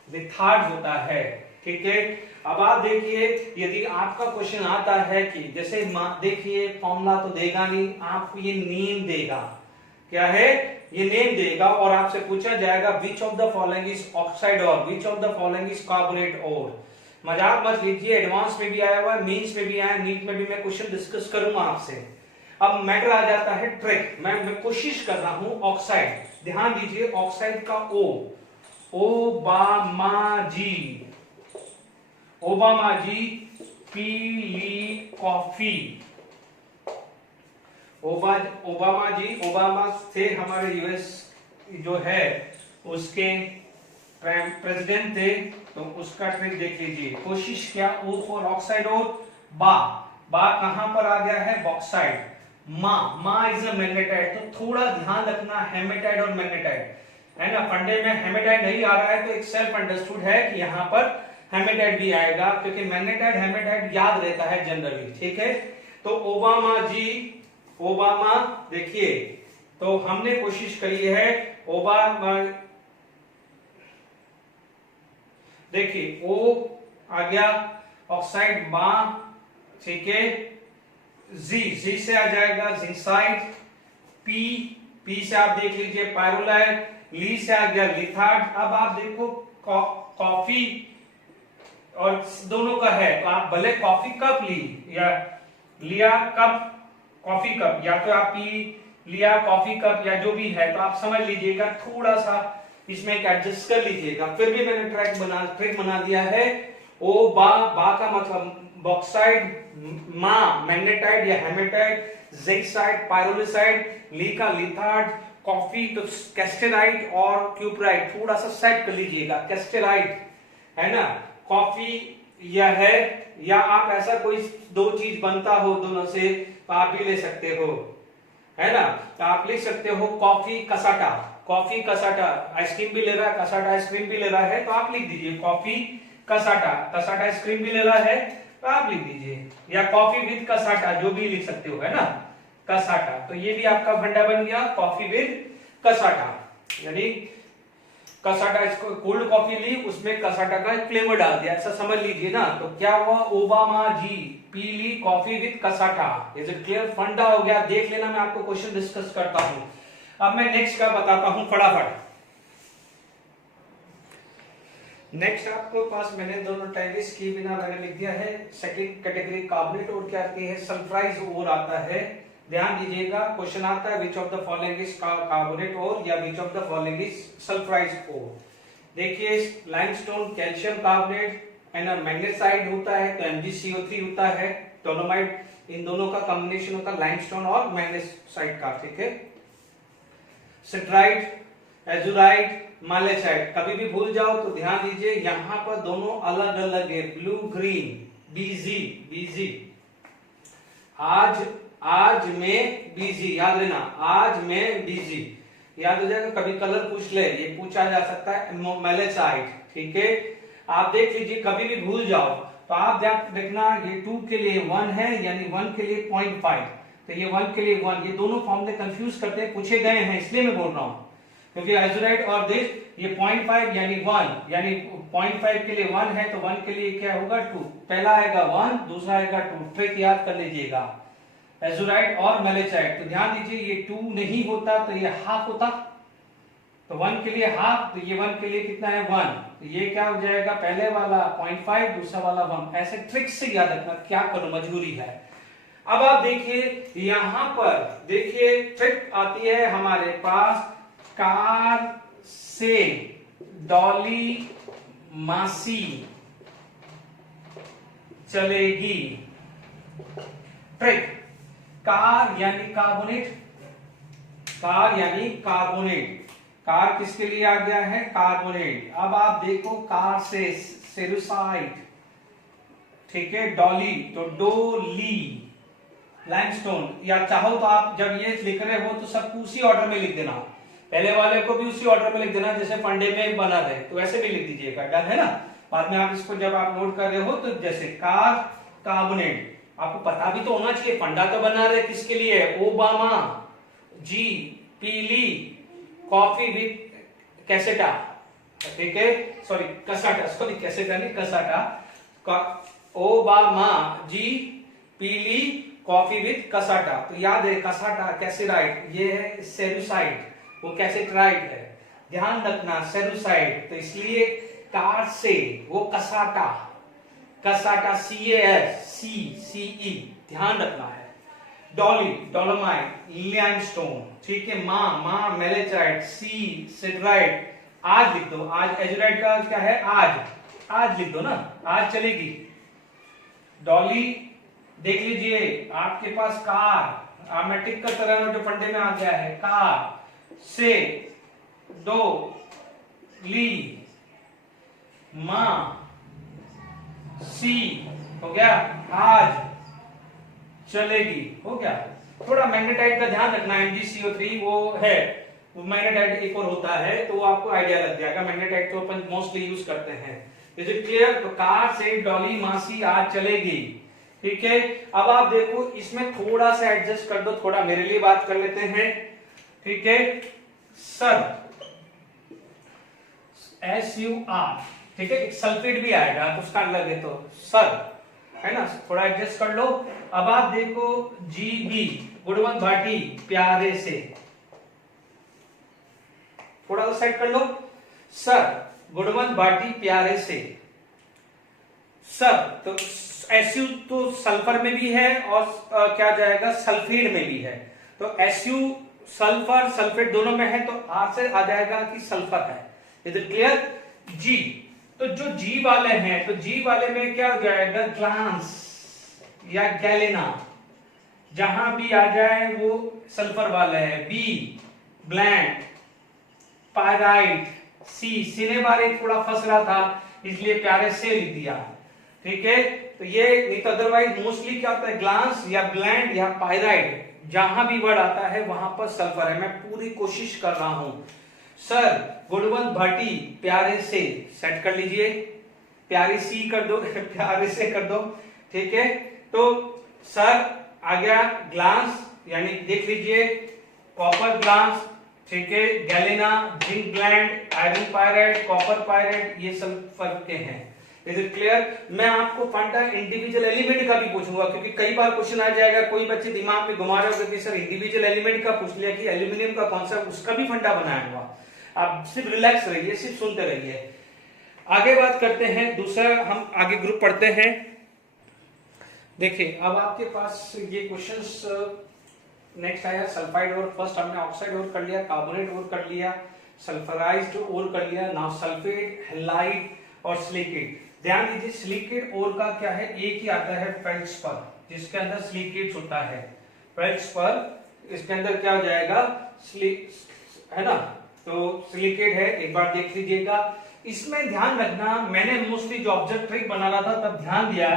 litharge होता है, ठीक है। अब आप देखिए, यदि आपका क्वेश्चन आता है कि जैसे देखिए फॉर्मूला तो देगा नहीं, आपको ये नेम देगा, क्या है, ये नेम देगा, और आपसे पूछा जाएगा which of the following is oxide ore which of the following is carbonate ore. मजाक मत लीजिए, एडवांस में भी आया हुआ है, मेंस में भी आया, नीट में भी मैं क्वेश्चन डिस्कस करूंगा आपसे। अब मैटर आ जाता है ट्रिक, मैं कोशिश कर रहा हूं ऑक्साइड, ध्यान दीजिए ऑक्साइड का ओबामा जी पीली कॉफी, ओबामा थे हमारे यूएस जो है उसके प्रेसिडेंट थे, तो उसका ट्रिक देख लीजिए। कोशिश क्या, O फॉर ऑक्साइड और बा कहां पर आ गया है, बॉक्साइड। मा इज अ मैग्नेटाइट, तो थोड़ा ध्यान रखना हेमेटाइट और मैग्नेटाइट है ना, फंडे में हेमेटाइट नहीं आ रहा है तो एक सेल्फ अंडरस्टूड है कि यहां पर हेमेटाइट भी आएगा, क्योंकि मैग्नेटाइट हेमेटाइट याद रहता है जनरली, ठीक है। तो ओबामा देखिए, तो हमने कोशिश करी है ओबामा, देखिए O आ गया, ऑक्साइड बा, ठीक है। जी से आ जाएगा जिंकसाइड, पी से आप देख लीजिए पायरोलाइट, ली से आ गया लिथार्ड। अब आप देखो कॉफी और दोनों का है, तो आप भले कॉफी कप ली या लिया कप, कॉफी कप, या तो आप पी लिया कॉफी कप, या जो भी है, तो आप समझ लीजिएगा, थोड़ा सा इसमें एक एडजस्ट कर लीजिएगा। फिर भी मैंने ट्रिक बना दिया है। ओ बा का मतलब बॉक्साइड, मा मैग्नेटाइट या हेमेटाइट, जिंकसाइड, पायरोलिसाइड, ली का लिथार्ड, कॉफी तो कैस्टेराइट और क्यूप्राइट, थोड़ा सा सेट कर लीजिएगा, कैस्टेराइट है ना, कॉफी या है, या आप ऐसा कोई 2 चीज बनता हो दोनों से तो आप भी ले सकते हो, है ना। तो आप लिख सकते हो coffee cassata, coffee cassata, ice cream भी ले रहा है, कसाटा आइसक्रीम भी ले रहा है, तो आप लिख दीजिए कॉफी कसाटा, कसाटा आइसक्रीम भी ले रहा है तो आप लिख दीजिए, या कॉफी विद कसाटा जो भी लिख सकते हो, है ना, कसाटा। तो ये भी आपका फंडा बन गया, कॉफी विद कसाटा, यानी कसाटा, इसको कोल्ड कॉफी ली, उसमें कसाटा का फ्लेवर डाल दिया, ऐसा समझ लीजिए ना। तो क्या हुआ, ओबामा जी पी ली coffee with cassata. Is it clear? फंडा हो गया, देख लेना, मैं आपको क्वेश्चन डिस्कस करता हूं। अब मैं नेक्स्ट का बताता हूं फटाफट। नेक्स्ट आपको पास मैंने दोनों टाइलिस की बिना मैंने लिख दिया है, सेकंड कैटेगरी कार्बोनेट और क्या आती है, सल्फराइज और आता है। ध्यान दीजिएगा, क्वेश्चन आता है which of the following is carbonate ore, या which of the following is sulphurise ore. देखिए limestone calcium carbonate and magnesite होता है, तो MgCO3 होता है, डोलोमाइट, इन दोनों का कॉम्बिनेशन होता है लाइमस्टोन और मैग्नेसाइड का, ठीक है। सिट्राइट, एजुराइट, मालेसाइट, कभी भी भूल जाओ तो ध्यान दीजिए, यहां पर दोनों अलग अलग है, ब्लू ग्रीन, बीजी, आज में बिजी, याद रहना, आज में बिजी, याद हो जाएगा। कभी कलर पूछ ले, ये पूछा जा सकता है, मैलेसाइट, ठीक है। आप देख लीजिए, कभी भी भूल जाओ तो आप देखना, ये 2 के लिए 1 है, यानी 1 के लिए 0.5, तो ये 1 के लिए 1, ये दोनों फॉर्मूले कंफ्यूज करते हैं, पूछे गए हैं, इसलिए मैं बोल रहा हूं, क्योंकि एजुराइट और दिस, ये 0.5 यानी 1, यानी 0.5 के लिए 1 है, तो 1 के लिए क्या होगा 2, पहला आएगा 1, दूसरा आएगा 2, ट्रिक याद कर लीजिएगा। एजुराइट और मैलेसाइट, तो ध्यान दीजिए, ये 2 नहीं होता तो ये हाफ होता, तो 1 के लिए हाफ, तो ये 1 के लिए कितना है 1, तो ये क्या हो जाएगा, पहले वाला 0.5, दूसरा वाला 1, ऐसे ट्रिक से याद रखना, क्या करो मजबूरी है। अब आप देखिए, यहां पर देखिए ट्रिक आती है हमारे पास, कार से डॉली मासी चलेगी, ट्रिक, कार यानी कार्बोनेट, कार यानी कार्बोनेट, कार किसके लिए आ गया है, कार्बोनेट। अब आप देखो, कार से सेलुसाइड, ठीक है, डॉली तो डोली, लाइमस्टोन, या चाहो तो आप जब ये लिख रहे हो तो सबको उसी ऑर्डर में लिख देना, पहले वाले को भी उसी ऑर्डर में लिख देना जैसे फंडे में बना रहे, तो ऐसे भी लिख दीजिएगा, डन है ना। बाद में आप इसको जब आप नोट कर रहे हो तो जैसे कार कार्बोनेट, आपको पता भी तो होना चाहिए, फंडा तो बना रहे किसके लिए, ओबामा जी पीली कॉफी विद कैसेटा, ठीक है, सॉरी कसाटा, सॉरी कैसेटा नहीं कसाटा, ओबामा जी पीली कॉफी विद कसाटा, तो याद है कसाटा कैसेराइट, ये है सेलुसाइड, वो कैसेट्राइट है, ध्यान रखना सेलुसाइड, तो इसलिए कार से वो कसाटा, कसाटा CASCE, ध्यान रखना है। डॉली डोलोमाइट, लाइमस्टोन, ठीक है, मां मैलेसाइट, सिडराइट, आज लिख दो, आज एजुराइट का क्या है, आज लिख दो ना, आज चलेगी। डॉली देख लीजिए, आपके पास कार, मैं टिक करता रहना जो फंडे में आ गया है, कार से दो ली मां सी, हो गया, आज चलेगी, हो गया। थोड़ा मैग्नेटाइट का ध्यान रखना, MgCO3 वो है, वो मैग्नेटाइट एक और होता है, तो वो आपको आइडिया लग जाएगा, मैग्नेटाइट तो अपन मोस्टली यूज करते हैं। Is it clear? तो कार से डॉली मासी आज चलेगी, ठीक है। अब आप देखो, इसमें थोड़ा सा एडजस्ट कर दो, थोड़ा मेरे लिए बात कर लेते हैं, ठीक है। सर, SUR, ठीक है, एक सल्फेट भी आएगा तो उसका अलग है, तो सर, है ना, थोड़ा एडजस्ट कर लो। अब आप देखो, GB गुणवंत भाटी प्यारे से, थोड़ा सा साइड कर लो, सर गुणवंत भाटी प्यारे से, सर तो SU तो सल्फर में भी है और क्या जाएगा, सल्फेट में भी है, तो SU सल्फर सल्फेट दोनों में है, तो R से आ जाएगा कि सल्फर है। Is it clear? G, तो जो G वाले हैं, तो G वाले में क्या हो जाएगा, ग्लांस या गैलेना, जहां भी आ जाए वो सल्फर वाला है। B blank, pyrite, C cinnabar एक थोड़ा फंस रहा था इसलिए प्यारे से लिख दिया, ठीक है। तो ये नहीं तो अदरवाइज मोस्टली क्या होता है, ग्लांस या ब्लैंड या पायराइट, जहां भी वर्ड आता है वहां पर सल्फर है। मैं पूरी कोशिश कर रहा हूं सर गुणवंत भाटी प्यारे से, सेट कर लीजिए, प्यारी सी कर दो प्यारे से कर दो, ठीक है। तो सर आ गया ग्लास, यानी देख लीजिए कॉपर ग्लास, ठीक है, galena, zinc blende, iron pyrite, copper pyrite, ये सब फर्क के हैं। Is it clear? मैं आपको फंडा इंडिविजुअल एलिमेंट का भी पूछूंगा, क्योंकि कई बार क्वेश्चन आ जाएगा, कोई बच्चे दिमाग में घुमा रहे हो कि सर इंडिविजुअल एलिमेंट का पूछ लिया कि एल्यूमिनियम का कौन सा, उसका भी फंडा बनाया हुआ। आप सिर्फ रिलैक्स रहिए, सिर्फ सुनते रहिए। आगे बात करते हैं, दूसरा हम आगे ग्रुप पढ़ते हैं। देखिए अब आपके पास ये क्वेश्चंस नेक्स्ट आया सल्फाइड और, फर्स्ट हमने ऑक्साइड और कर लिया, कार्बोनेट और कर लिया, सल्फराइज्ड और कर लिया, नाउ सल्फेट, हैलाइड और सिलिकेट। ध्यान दीजिए सिलिकेट और का क्या है, एक ही आता है फेल्ड्स्पर, जिसके अंदर सिलिकेट होता है। फेल्ड्स्पर इसके अंदर क्या हो जाएगा, है ना, तो सिलिकेट है, एक बार देख लीजिएगा। इसमें ध्यान रखना, मैंने मोस्टली जो ऑब्जेक्ट ट्रिक बना रहा था तब ध्यान दिया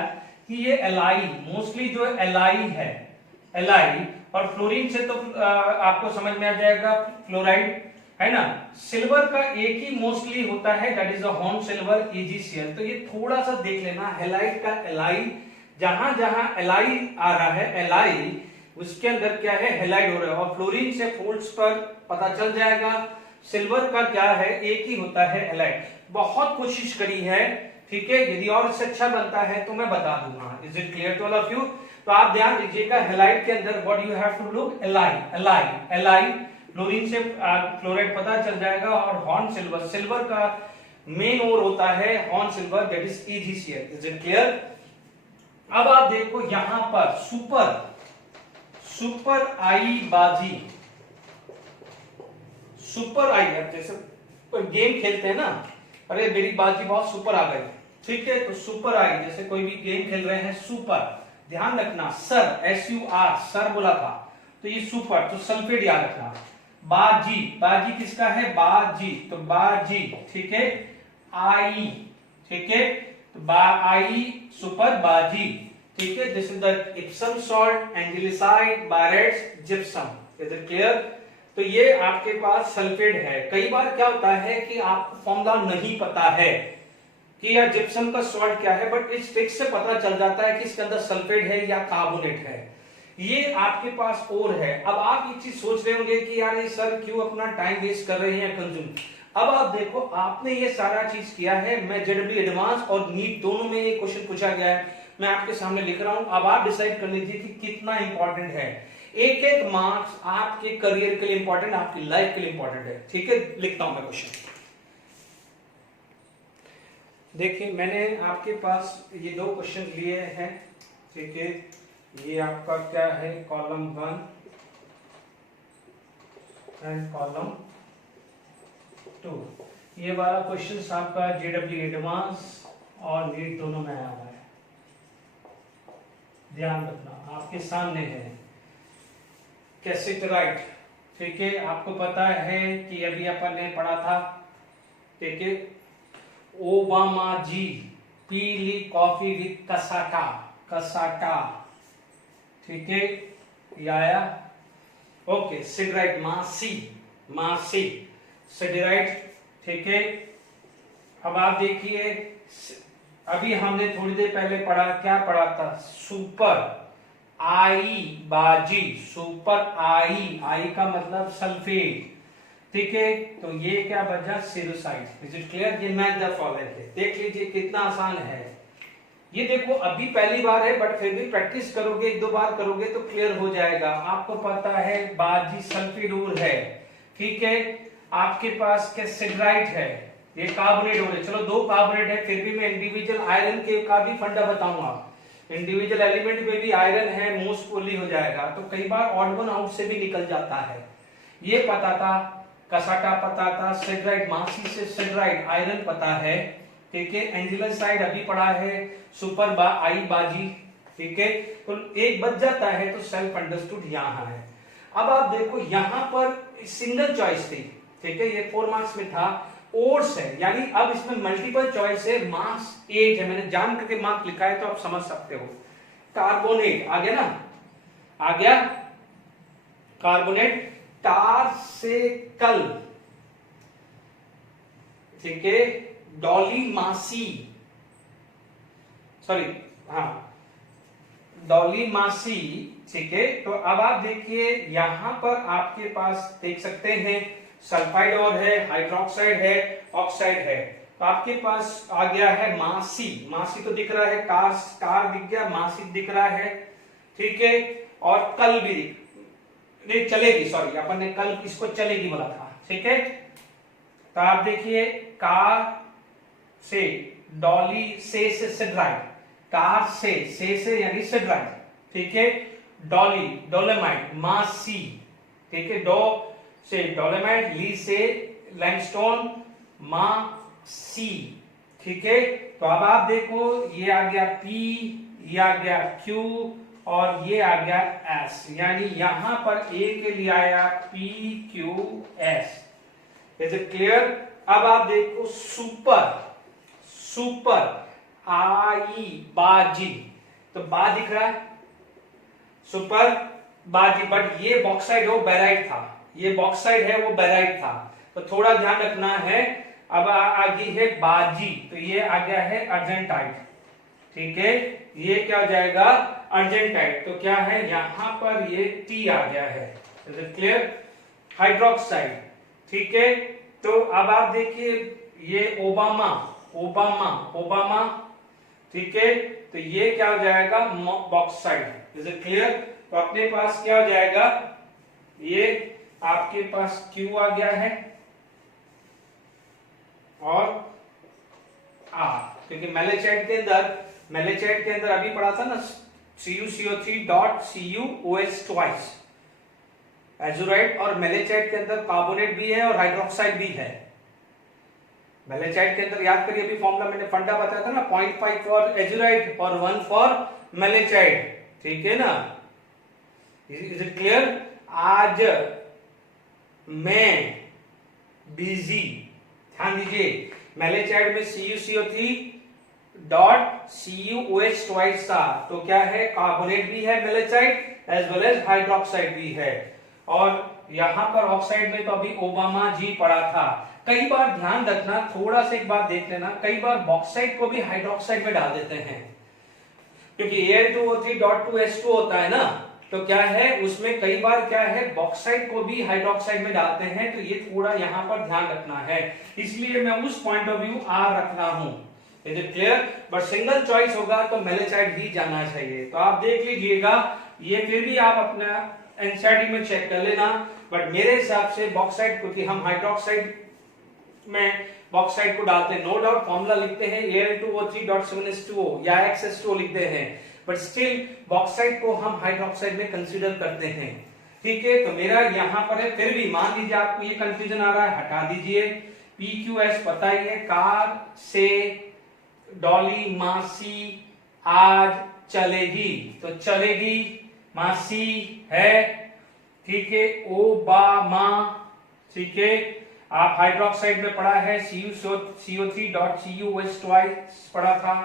कि ये एलाई, मोस्टली जो एलाई है, एलाई, और फ्लोरीन से तो आपको समझ में आ जाएगा फ्लोराइड, है ना। सिल्वर का एक ही मोस्टली होता है, that is the horn silver EgCl। तो ये थोड़ा सा देख लेना, हैलाइड का एलाई, जहां जहां एलाई आ रहा है, एलाई उसके अंदर क्या है, हैलाइड हो रहा है, और फ्लोरीन से फोल्ड्स पर पता चल जाएगा। सिल्वर का क्या है, एक ही होता है एलाइड। बहुत कोशिश करी है, ठीक है, यदि और इससे अच्छा बनता है तो मैं बता दूंगा। Is it clear to all of you? तो आप ध्यान दीजिएगा, हैलाइड के अंदर what you have to look, एलाई, एलाई, एलाई, फ्लोरीन से फ्लोराइड पता चल जाएगा, और हॉर्न सिल्वर, सिल्वर का मेन और होता है horn silver, that is EgCl। Is it clear? अब आप देखो यहां पर सुपर आई बाजी, सुपर आई है, जैसे गेम खेलते हैं ना, अरे मेरी बाजी बहुत सुपर आ गई, ठीक है, तो सुपर आई, जैसे कोई भी गेम खेल रहे हैं, सुपर, ध्यान रखना, सर SUR, सर बोला था, तो ये सुपर, तो सल्फेट याद रखना। बाजी, बाजी किसका है, बाजी, तो बाजी, ठीक है, आई, ठीक है, तो आई सुपर बाजी, ठीक है, this is the Epsom salt, anglesite, barytes, gypsum. Is it clear? तो ये आपके पास सल्फेट है। कई बार क्या होता है कि आपको फॉर्मूला नहीं पता है कि यार जिप्सम का सॉल्ट क्या है, बट इस ट्रिक से पता चल जाता है कि इसके अंदर सल्फेट है या कार्बोनेट है। ये आपके पास और है। अब आप एक चीज सोच रहे होंगे कि यार ये सर क्यों अपना टाइम वेस्ट कर रहे हैं कंज्यूम। अब आप देखो, आपने ये सारा चीज किया है, मैं जेडब्ल्यू एडवांस और नीट दोनों में ये क्वेश्चन पूछा गया है, मैं आपके सामने लिख रहा हूं। अब आप डिसाइड कर लीजिए कि कितना इंपॉर्टेंट है। एक एक मार्क्स आपके करियर के लिए इंपॉर्टेंट, आपकी लाइफ के लिए इंपॉर्टेंट है, ठीक है। लिखता हूं मैं क्वेश्चन। देखिए मैंने आपके पास ये दो क्वेश्चन लिए हैं, ठीक है। ये आपका क्या है, कॉलम 1 एंड कॉलम 2। ये वाला क्वेश्चन आपका जेडब्ल्यू एडवांस और नीट दोनों में आया हुआ है, ध्यान रखना, आपके सामने है। कैसेटराइट, ठीक है, आपको पता है कि अभी अपन ने पढ़ा था, ठीक है, ओबामा जी पीली कॉफी विद कसाटा, कसाटा, ठीक है, ये आया। ओके, सिडराइट, मासी, मासी, सिडराइट, ठीक है। अब आप देखिए, अभी हमने थोड़ी देर पहले पढ़ा, क्या पढ़ा था, सुपर आई बाजी, सुपर आई, आई का मतलब सल्फेट, ठीक है। तो ये क्या बचा, सिरोसाइड। Is it clear? ये मैच द फॉलोइंग है, देख लीजिए कितना आसान है। ये देखो अभी पहली बार है, बट फिर भी प्रैक्टिस करोगे, एक दो बार करोगे तो क्लियर हो जाएगा। आपको पता है बाजी सल्फिडोर है, ठीक है। आपके पास कैसेड्राइट है, ये कार्बोनेट हो रहे, चलो दो कार्बोनेट है, फिर भी मैं इंडिविजुअल आयरन के का भी फंडा बताऊंगा। इंडिविजुअल एलिमेंट में भी आयरन है, मोस्ट प्रोबेबली हो जाएगा, तो कई बार ऑड वन आउट से भी निकल जाता है। ये पता था, कसाटा पता था, सिडराइट, मासी से सिडराइट, आयरन पता है, ठीक है। एंजिलोसाइड अभी पढ़ा है, सुपर आई बाजी, ठीक है। तो एक बच जाता है, तो सेल्फ अंडरस्टूड यहां है। अब आप देखो यहां पर सिंगल चॉइस थी, ठीक है, ये 4 मार्क्स में था, ओर्स है, यानी अब इसमें मल्टीपल चॉइस है, मार्क्स 8 है, मैंने जान करके मार्क लिखा है तो आप समझ सकते हो। कार्बोनेट आ गया ना, आ गया कार्बोनेट, टार से कल, ठीक है, डॉलीमासी, सॉरी, हाँ, डॉलीमासी, ठीक है। तो अब आप देखिए यहां पर आपके पास देख सकते हैं सल्फाइड और है, हाइड्रोक्साइड है, ऑक्साइड है। तो आपके पास आ गया है मासी, मासी तो दिख रहा है, कार दिख गया, मासी दिख रहा है, ठीक है। और कल भी नहीं चलेगी, सॉरी, अपन ने कल इसको चलेगी बोला था, ठीक है। तो आप देखिए कार से, डॉली से ड्राइव, कार से यानी से ड्राइव, ठीक है। डॉली, डोलेमाइट, मासी, ठीक है, डो से डोलेमाइट, ली से लाइमस्टोन, मासी, ठीक है। तो अब आप देखो ये आ गया P, ये आ गया Q और ये आ गया S, यानी यहां पर A के लिए आया PQS। Is it clear? अब आप देखो सुपर, सुपर आई बाजी, तो बा दिख रहा है, सुपर बाजी, बट ये बॉक्साइड है वो बेराइट था, ये बॉक्साइड है वो बेराइट था, तो थोड़ा ध्यान रखना है। अब आगे है बाजी, तो ये आ गया है अर्जेंटाइट, ठीक है, ये क्या हो जाएगा अर्जेंटाइट, तो क्या है यहां पर ये T आ गया है। Is it clear? हाइड्रोक्साइड, ठीक है। तो अब आप देखिए ये ओबामा, ओबामा, ओबामा, ठीक है, तो ये क्या हो जाएगा बॉक्साइड। Is it clear? तो अपने पास क्या हो जाएगा, ये आपके पास Q आ गया है और R, क्योंकि मेलेचाइट के अंदर अभी पढ़ा था ना CuCO3.CuOH ट्वाइस, एजुराइट, और मेलेचाइट के अंदर कार्बोनेट भी है और हाइड्रोक्साइड भी है। मेलेचाइट के अंदर याद करिए, अभी फॉर्मूला मैंने फंडा बताया था ना, 0.5 फॉर एजुराइट और 1 फॉर मेलेचाइट, ठीक है ना। Is it clear? आज मैं बिजी, ध्यान दीजिए, मेलेचाइट में CuCO3.CuOH ट्वाइस था, तो क्या है कार्बोनेट भी है मेलेचाइट एज वेल एज हाइड्रोक्साइड भी है। और यहां पर ऑक्साइड में तो अभी ओबामा जी पड़ा था। कई बार ध्यान रखना, थोड़ा सा एक बात देख लेना, कई बार बॉक्साइड को भी हाइड्रोक्साइड में डाल देते हैं, क्योंकि Al2O3.2H2 होता है ना, तो क्या है उसमें कई बार क्या है बॉक्साइड को भी हाइड्रोक्साइड में डालते हैं, तो ये थोड़ा यहां पर ध्यान रखना है, इसलिए मैं उस पॉइंट ऑफ व्यू R रख रहा हूं। Is it clear? But single choice होगा तो मेलेचाइट ही जाना चाहिए। तो आप देख लीजिएगा, ये फिर भी आप अपना एनसीईआरटी में चेक कर लेना, बट मेरे हिसाब से बॉक्साइड, क्योंकि हम हाइड्रोक्साइड में बॉक्साइड को डालते हैं, नो डाउट फॉर्मूला लिखते हैं Al2O3.7H2O या XH2O लिखते हैं, बट स्टिल बॉक्साइड को हम हाइड्रोक्साइड में कंसीडर करते हैं, ठीक है। तो मेरा यहां पर है, फिर भी मान लीजिए आपको ये कंफ्यूजन आ रहा है, हटा दीजिए। PQS पता ही है, कार से डॉली मासी आज चलेगी, तो चलेगी मासी है, ठीक है। ओबामा, ठीक है। आप हाइड्रोक्साइड में पढ़ा है CuCO3.CuOH ट्वाइस पढ़ा था।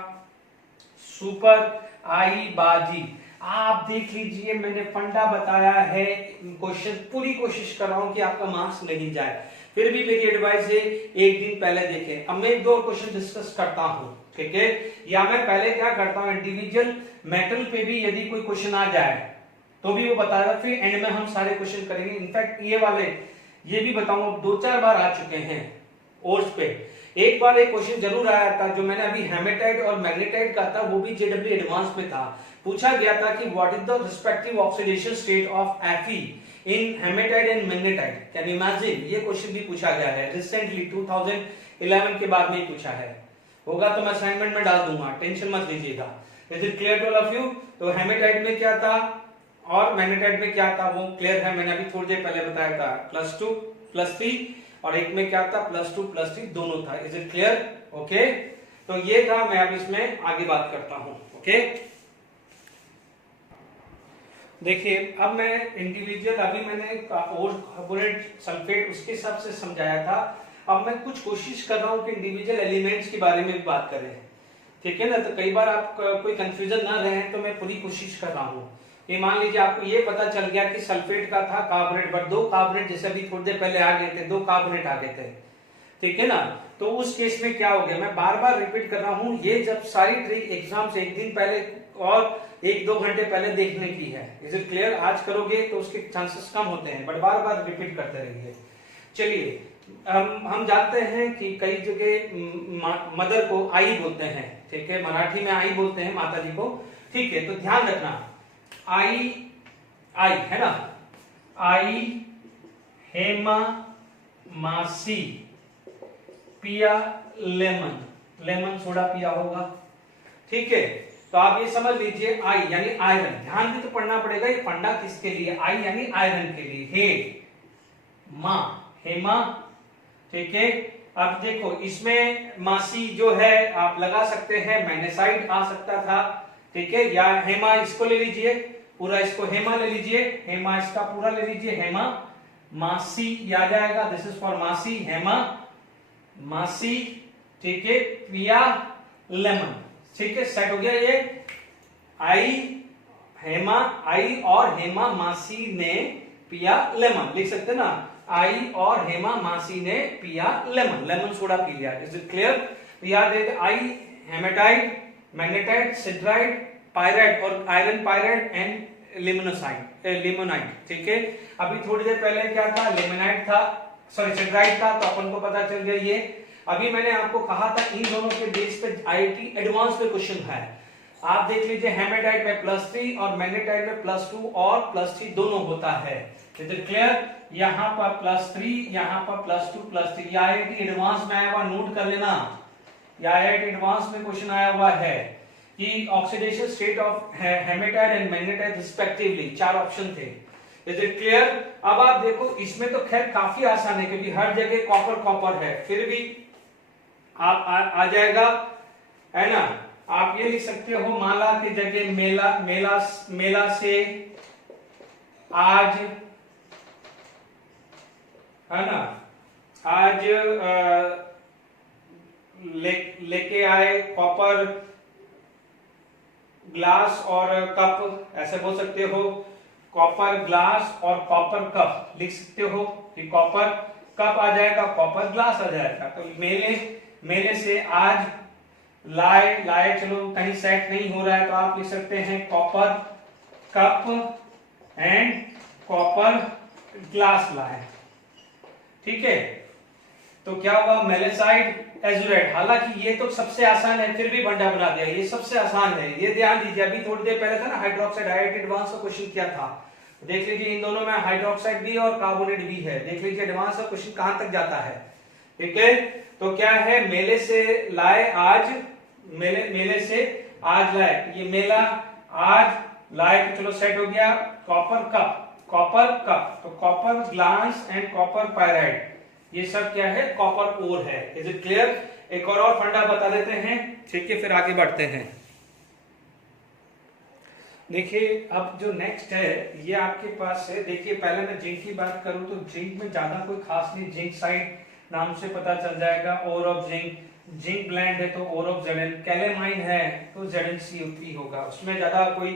सुपर आई बाजी, आप देख लीजिए, मैंने फंडा बताया है, क्वेश्चन पूरी कोशिश कर रहा हूं कि आपका मार्क्स नहीं जाए, फिर भी मेरी एडवाइस है एक दिन पहले देखें। अब मैं एक दो क्वेश्चन डिस्कस करता हूं, ठीक है, या मैं पहले क्या करता हूं, इंडिविजुअल मेटल पे भी यदि कोई क्वेश्चन आ जाए तो भी वो बताएगा, फिर एंड में हम सारे क्वेश्चन करेंगे। इनफैक्ट ये वाले ये भी बताऊंगा, 2-4 बार आ चुके हैं ओर्स पे। एक बार एक क्वेश्चन जरूर आया था जो मैंने अभी हेमेटाइट और मैग्नेटाइट का था, वो भी जेडब्ल्यू एडवांस में था। पूछा गया था कि what is the respective oxidation state of Fe in hematite and magnetite. Can you imagine? ये क्वेश्चन भी पूछा गया है रिसेंटली, 2011 के बाद में ही पूछा है। होगा तो मैं असाइनमेंट में डाल दूंगा, टेंशन मत लीजिएगा। Is it clear to all of you? तो हेमेटाइट में क्या था और मैग्नेटाइट में क्या था वो क्लियर है, मैंने अभी थोड़ी देर पहले बताया था, +2 +3, और एक में क्या था +2 +3 दोनों था। Is it clear? ओके, तो ये था, मैं अब इसमें आगे बात करता हूं। ओके, देखिए अब मैं इंडिविजुअल, अभी मैंने कार्बोनेट सल्फेट उसके हिसाब से समझाया था, अब मैं कुछ कोशिश कर रहा हूं कि इंडिविजुअल एलिमेंट्स के बारे में भी बात करें, ठीक है ना। तो कई बार आप कोई कंफ्यूजन ना रहे, तो मैं पूरी कोशिश कर रहा हूं। ये मान लीजिए आपको ये पता चल गया कि सल्फेट का था कार्बोनेट, बट 2 कार्बोनेट जैसे अभी थोड़ी देर पहले आ गए थे, 2 कार्बोनेट आ गए थे, ठीक है ना। तो उस केस में क्या हो गया, मैं बार बार रिपीट कर रहा हूं, ये जब सारी ट्रिक एग्जाम से एक दिन पहले और 1-2 घंटे पहले देखने की है, इज इट क्लियर। आज करोगे तो उसके चांसेस कम होते हैं, बट बार बार रिपीट करते रहिए। चलिए हम जानते हैं कि कई जगह मदर को आई बोलते हैं, ठीक है, मराठी में आई बोलते हैं माता जी को, ठीक है। तो ध्यान रखना, आई आई है ना, आई, हेमा, मासी, पिया लेमन, लेमन सोडा पिया होगा, ठीक है। तो आप ये समझ लीजिए आई यानी आयरन, ध्यान भी तो पढ़ना पड़ेगा, ये पढ़ना किसके लिए, आई यानी आयरन के लिए, हे मां हेमा, ठीक है। अब देखो इसमें मासी जो है आप लगा सकते हैं, मैग्नेसाइड आ सकता था, ठीक है, या हेमा इसको ले लीजिए पूरा, इसको हेमा ले लीजिए, हेमा इसका पूरा ले लीजिए, हेमा, मासी ये आ जाएगा, दिस इज फॉर मासी, हेमा मासी, ठीक है, पिया लेमन, ठीक है, सेट हो गया ये। आई हेमा, आई और हेमा मासी ने पिया लेमन, लिख सकते ना, आई और हेमा मासी ने पिया लेमन, लेमन सोडा पी लिया, इज इट क्लियर। याद है आई हेमेटाइड, मैग्नेटाइड, सिट्राइड, पायराइड और आयरन पायराइड एंड लिमोनाइट, ठीक है। अभी थोड़ी देर पहले क्या था, लिमोनाइट था, सॉरी सिट्राइड था, तो अपन को पता चल गया ये। अभी मैंने आपको कहा था इन दोनों के बेस पे आईआईटी एडवांस पे क्वेश्चन है, आप देख लीजिए, हेमेटाइट में +3 और मैग्नेटाइट में +2 और +3 दोनों होता है, इज इट क्लियर। यहाँ पर +3, यहाँ पर +2 +3, ये आईआईटी एडवांस में आया हुआ, नोट कर लेना, ये आईआईटी एडवांस में क्वेश्चन आया हुआ है कि oxidation state of hematite and magnetite respectively, 4 option थे, इज इट क्लियर। अब आप देखो इसमें तो खैर काफी आसान है क्योंकि हर जगह कॉपर कॉपर है, फिर भी आप आ जाएगा, है ना। आप ये लिख सकते हो माला की जगह मेला, मेला मेला से आज, है ना, आज लेके आए कॉपर ग्लास और कप, ऐसे बोल सकते हो, कॉपर ग्लास और कॉपर कप लिख सकते हो कि कॉपर कप आ जाएगा, कॉपर ग्लास आ जाएगा। तो मेले से आज लाए चलो कहीं सेट नहीं हो रहा है, तो आप लिख सकते हैं copper cup and copper glass लाए, ठीक है। तो क्या हुआ, मेलेसाइड एजुरेट, हालांकि ये तो सबसे आसान है, फिर भी बंडा बना दिया, ये सबसे आसान है, ये ध्यान दीजिए। अभी थोड़ी देर पहले था ना हाइड्रोक्साइड, आईआईटी एडवांस का क्वेश्चन किया था, देख लीजिए इन दोनों में हाइड्रोक्साइड भी और कार्बोनेट भी है, देख लीजिए एडवांस का क्वेश्चन कहां तक जाता है, ठीक है। तो क्या है, मेले से लाए आज, मेले से आज लाए, ये मेला आज लाए, तो चलो सेट हो गया। कॉपर कप, तो copper glass and copper pyrite, ये सब क्या है, कॉपर ओर है, इज इट क्लियर। एक और फंडा बता देते हैं, ठीक है, फिर आगे बढ़ते हैं। देखिए अब जो नेक्स्ट है ये आपके पास है, देखिए पहले मैं जिंक की बात करूं तो जिंक में ज्यादा कोई खास नहीं, जिंक साइड नाम से पता चल जाएगा, ore of zinc, zinc blende है तो ओर ऑफ Zn, कैलेमाइन है तो ZnCO3 होगा, उसमें ज्यादा कोई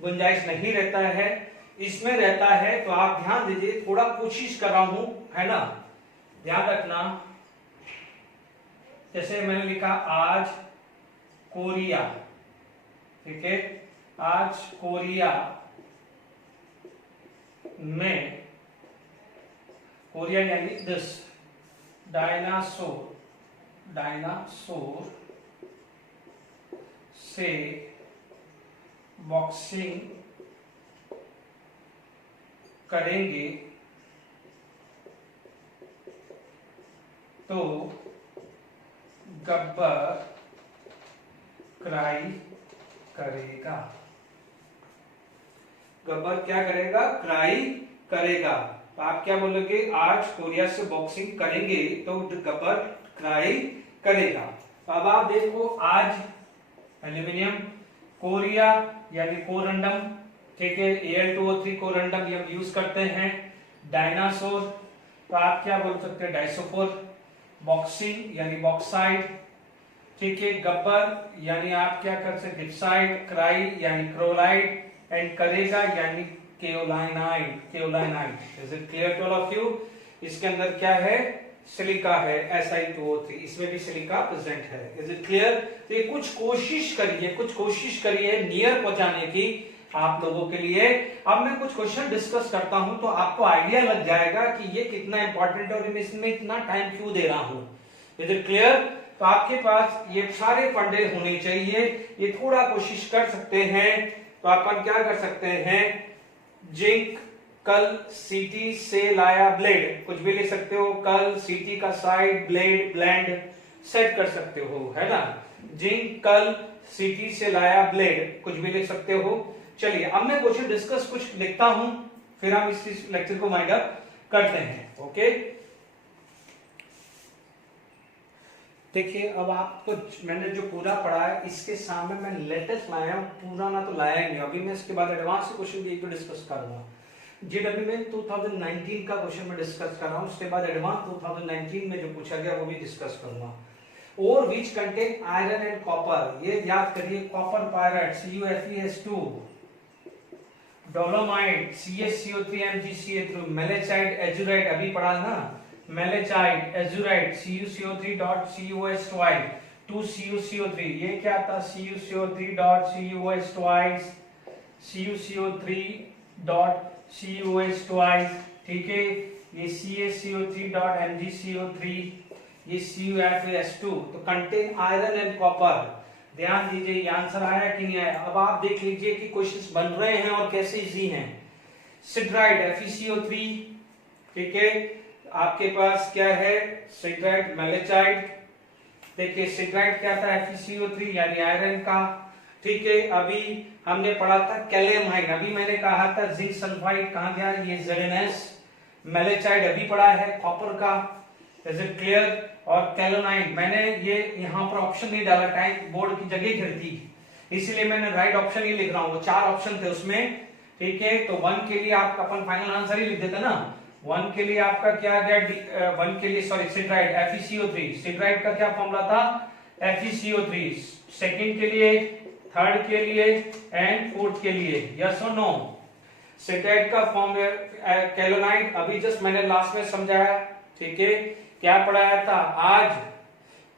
गुंजाइश नहीं रहता है, इसमें रहता है। तो आप ध्यान दीजिए, थोड़ा कोशिश कर रहा हूं, है ना, ध्यान रखना। जैसे मैंने लिखा आज कोरिया, ठीक है, आज कोरिया में, कोरिया यानी दिस, डायनासोर से बॉक्सिंग करेंगे तो गब्बर क्राई करेगा, गब्बर क्या करेगा, क्राई करेगा। तो आप क्या बोलोगे, आज कोरिया से बॉक्सिंग करेंगे तो गब्बर क्राई करेगा। तो अब आप देखो, आज एल्यूमिनियम, कोरिया यानी कोरंडम, ठीक है, Al2O3 कोरंडम ये हम यूज करते हैं। डायनासोर, तो आप क्या बोल सकते हैं, डाइसोफोर। बॉक्सिंग यानी बॉक्साइड, ठीक है। गब्बर यानी आप क्या कर सकते, डिप्साइड। क्राई यानी क्रोलाइड एंड करेगा यानी kaolinite. Is it clear to all of you. इसके अंदर क्या है, सिलिका है Si2O3, इसमें भी सिलिका प्रेजेंट है। Is it clear? तो ये कुछ कोशिश करिए नियर पहुंचाने की आप लोगों के लिए। अब मैं कुछ क्वेश्चन डिस्कस करता हूं तो आपको आइडिया लग जाएगा कि ये कितना इंपॉर्टेंट है और मैं इसमें इतना टाइम क्यों दे रहा हूं। Is it clear? तो आपके पास ये सारे फंडे होने चाहिए, ये थोड़ा कोशिश कर सकते हैं। तो अपन क्या कर सकते हैं, जिंक कल सीटी से लाया ब्लेड, कुछ भी ले सकते हो, कल सीटी का साइड ब्लेड ब्लेंड सेट कर सकते हो, है ना। जिंक कल सीटी से लाया ब्लेड, कुछ भी ले सकते हो। चलिए अब मैं क्वेश्चन डिस्कस कुछ लिखता हूं, फिर हम इस लेक्चर को वाइंड अप करते हैं। ओके, देखिए अब आपको मैंने जो पूरा पढ़ा है इसके सामने मैं लेटेस्ट लाया हूं, पूरा ना तो लाया ही नहीं। अभी मैं इसके बाद एडवांस क्वेश्चन भी एक तो डिस्कस करूंगा। जेडब्ल्यू में 2019 का क्वेश्चन में डिस्कस कर रहा हूं, उसके बाद एडवांस 2019 में जो पूछा गया वो भी डिस्कस करूंगा। और which contain iron and copper, ये याद करिए, copper pyrite CuFeS2, dolomite CaCO3 MgCa3, मेलेचाइट एजुराइट अभी पढ़ा ना, मेलेचाइट एजुराइट CuCO3.CuS2 2CuCO3, ये क्या था CuCO3.CuS2 CuCO3.CuS2, ठीक है। ये CaCO3.MgCO3, ये CuFeS2, तो कंटेन आयरन एंड कॉपर। ध्यान दीजिए ये आंसर आया कि नहीं आया। अब आप देख लीजिए कि क्वेश्चंस बन रहे हैं और कैसे इजी हैं। सिड्राइड FeCO3, ठीक है, आपके पास क्या है, सिड्राइड मेलेचाइट। देखिए सिड्राइड क्या था, FeCO3 यानी आयरन का, ठीक है। अभी हमने पढ़ा था कैलेमाइन, अभी मैंने कहा था जिंक सल्फाइड, कहां गया ये ZnS। मेलेचाइट अभी पढ़ा है कॉपर का, इज इट क्लियर। और कैलोनाइन, मैंने ये यहाँ पर ऑप्शन नहीं डाला, टाइम बोर्ड की जगह घेरती, इसीलिए मैंने राइट ऑप्शन ही लिख रहा हूँ, वो 4 ऑप्शन थे उसमें, ठीक है। तो 1 के लिए आपका अपन फाइनल आंसर ही लिख देते ना। 1 के लिए आपका क्या गया, 1 के लिए सॉरी सिड्राइड FeCO3, सिड्राइड का क्या फॉर्मूला था FeCO3, सेकंड के लिए, थर्ड के लिए एंड फोर्थ के लिए, यस और नो। सिड्राइड का फॉर्म कैलोनाइड अभी जस्ट मैंने लास्ट में समझाया, ठीक है। क्या पढ़ाया था, आज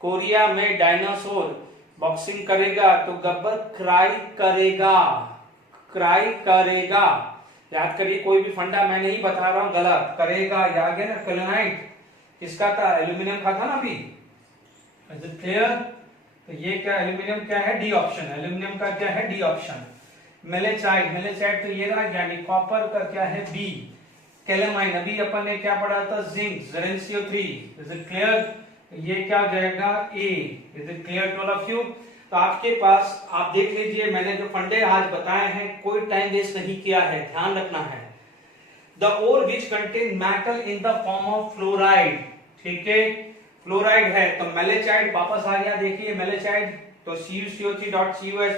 कोरिया में डायनासोर बॉक्सिंग करेगा तो गब्बर क्राई करेगा, क्राई करेगा। याद करिए कोई भी फंडा मैं नहीं बता रहा हूं गलत, करेगा याद है ना। कैलोनाइड किसका था, एल्यूमिनियम का था ना अभी, इज इट क्लियर। तो ये क्या एल्यूमिनियम क्या है, डी ऑप्शन, एल्यूमिनियम का क्या है डी ऑप्शन। मेलेचाइट, मेलेचाइट तो ये रहा यानी कॉपर का क्या है बी। कैलेमाइन अभी अपन ने क्या पढ़ा था, zinc ZnCO3, is it clear. ये क्या हो जाएगा A, is it clear to all of you. तो आपके पास आप देख लीजिए मैंने जो फंडे आज बताए हैं कोई टाइम वेस्ट नहीं किया है, ध्यान रखना है। The ore which contain metal in the form of fluoride, ठीक है, फ्लोराइड है तो मेलेचाइट वापस आ गया, देखिए मेलेचाइट तो CuCO3.CuS,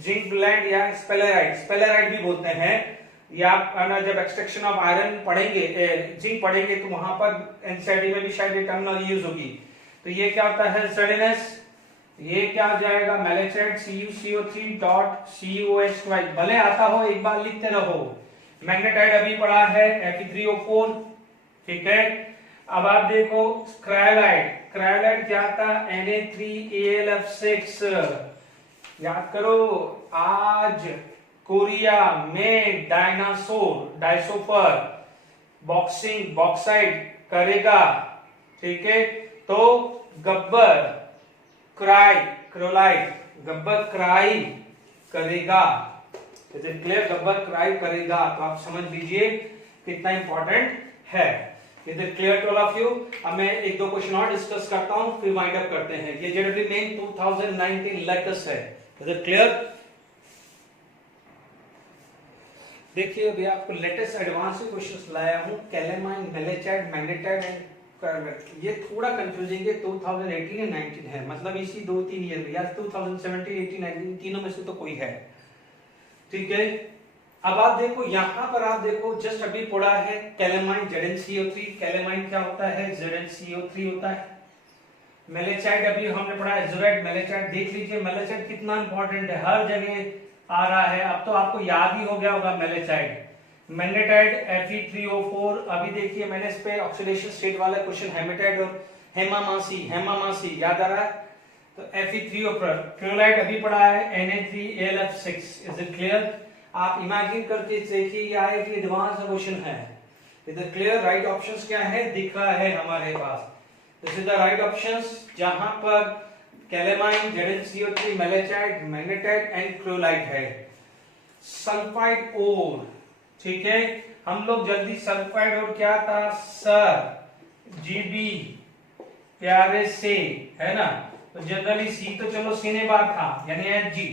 जिंक ब्लेंड या स्पेलेराइट, स्पेलेराइट भी बोलते हैं, या आप जब एक्सट्रैक्शन ऑफ आयरन पढ़ेंगे, जिंक पढ़ेंगे तो वहां पर एनसीईआरटी में भी शायद ये टर्मिनोलॉजी यूज होगी। तो ये क्या होता है ZnS, ये क्या हो जाएगा मेलेचाइट CuCO3.CuS2, भले आता हो एक बार लिखते रहो। मैग्नेटाइट अभी पढ़ा है Fe3O4, ठीक है। अब आप देखो क्रायोलाइट, क्रायोलाइट क्या था Na3Al6, याद करो आज कोरिया में डायनासोर डायसोफर बॉक्सिंग बॉक्साइड करेगा, ठीक है। तो Gabbar cry, cryolite, Gabbar cry करेगा, is it clear, Gabbar cry करेगा। तो आप समझ लीजिए कितना इंपॉर्टेंट है, is it clear to all of you. अब मैं एक दो क्वेश्चन और डिस्कस करता हूं फिर वाइंड अप करते हैं। ये जेडब्ल्यू मेन 2019 लेटेस्ट है, इज इट क्लियर। देखिए अभी आपको लेटेस्ट एडवांस क्वेश्चंस लाया हूं, कैलेमाइन, मेलेचाइट, मैग्नेटाइट एंड कार्बेट। ये थोड़ा कंफ्यूजिंग है, 2018 या 19 है, मतलब इसी 2-3 ईयर में, या 2017, 18, 19 तीनों में से तो कोई है, ठीक है। अब आप देखो यहां पर, आप देखो जस्ट अभी पढ़ा है कैलेमाइन ZnCO3, कैलेमाइन क्या होता है ZnCO3 होता है। मेलेचाइट अभी हमने पढ़ा है एजुराइट, मेलेचाइट देख लीजिए, मेलेचाइट कितना इंपॉर्टेंट है, हर जगह आ रहा है। अब तो आपको याद ही हो गया होगा मेलेचाइट, मैग्नेटाइड Fe3O4। अभी देखिए मैंने इस पे ऑक्सीडेशन स्टेट वाला क्वेश्चन हेमेटाइड और हेमामासी याद आ रहा है, तो Fe3O4। क्लोराइड अभी पढ़ा है Na3AlF6। Is it clear? आप इमेजिन करके देखिए ये आया कि एडवांस क्वेश्चन है। Is it clear? Right options क्या है दिख रहा है हमारे पास। This is the right options जहां पर calamine, ZnCO3, malachite, magnetite and chloride है। सल्फाइड ओर, ठीक है, हम लोग जल्दी सल्फाइड और क्या था सर GB प्यारे से, है ना, तो जनरली सी तो चलो सीने बार था यानी Hg,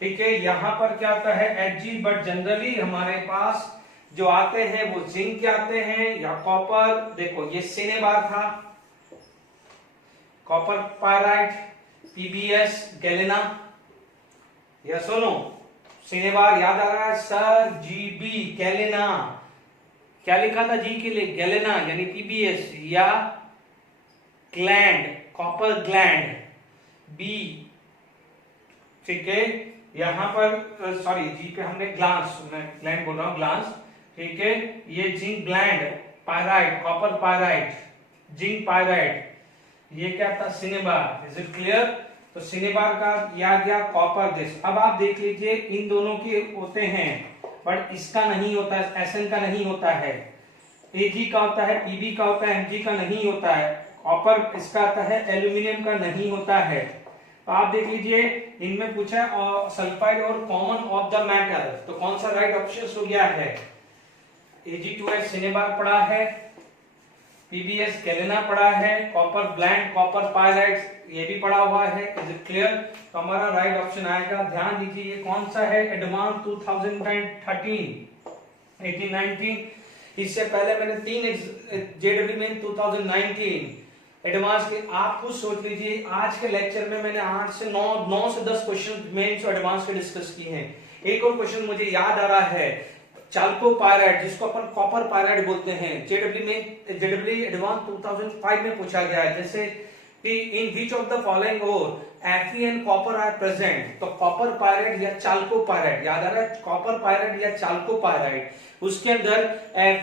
ठीक है। यहां पर क्या आता है Hg, बट जनरली हमारे पास जो आते हैं वो जिंक के आते हैं या कॉपर। देखो ये सीने बार था, कॉपर पायराइड, PbS गैलेना, या सुनो सीने बार याद आ रहा है सर GB गैलेना, क्या लिखा था जी के लिए गैलेना यानी PbS, या ग्लैंड कॉपर ग्लैंड B, ठीक है। यहां पर सॉरी जी पे हमने ग्लांस, मैं ग्लैंड बोल रहा हूं ग्लांस, ठीक है। ये zinc gland pyrite, copper pyrite, zinc pyrite, ये क्या था सिनेबार। Is it clear? तो सिनेबार का या गया कॉपर दिस। अब आप देख लीजिए इन दोनों के होते हैं बट इसका नहीं होता है, Sn का नहीं होता है, Ag का होता है, Pb का होता है, Mg का नहीं होता है, कॉपर इसका आता है, एल्यूमिनियम का नहीं होता है। तो आप देख लीजिए इनमें पूछा है सल्फाइड और कॉमन ऑफ द मैटर, तो कौन सा राइट ऑप्शन हो गया है? Ag2S सिनेबार पड़ा है, PbS गैलेना पड़ा है, कॉपर ब्लैंड कॉपर पायराइड ये भी पड़ा हुआ है। Is it clear? तो हमारा राइट ऑप्शन आएगा, ध्यान दीजिए ये कौन सा है एडवांस 2013 18-19। इससे पहले मैंने 3 JEE में 2019 एडवांस के। आप खुद सोच लीजिए आज के लेक्चर में मैंने 8 से 9 से 10 क्वेश्चन मेंस और एडवांस के डिस्कस किए हैं। एक और क्वेश्चन मुझे याद आ रहा है, चाल्को पायराइड जिसको अपन कॉपर पायराइड बोलते हैं, JEE एडवांस 2005 में पूछा गया है, जैसे कि in which of the following ore Fe and copper are present, तो कॉपर पायराइड या चाल्को पायराइड, याद आ रहा है कॉपर पायराइड या चाल्को पायराइड, उसके अंदर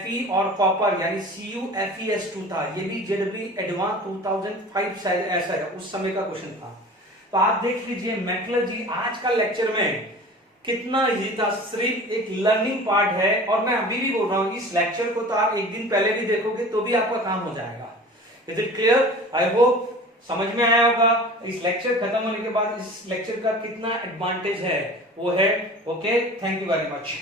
Fe और कॉपर यानी CuFeS2 था। ये भी JEE एडवांस 2005 शायद ऐसा है उस समय का क्वेश्चन था। तो आप देख लीजिए मेटलर्जी आज का लेक्चर में कितना इजी था, सिर्फ एक लर्निंग पार्ट है। और मैं अभी भी बोल रहा हूं इस लेक्चर को तो आप एक दिन पहले भी देखोगे तो भी आपका काम हो जाएगा। Is it clear? I hope समझ में आया होगा। इस लेक्चर खत्म होने के बाद इस लेक्चर का कितना एडवांटेज है वो है। Okay, thank you very much.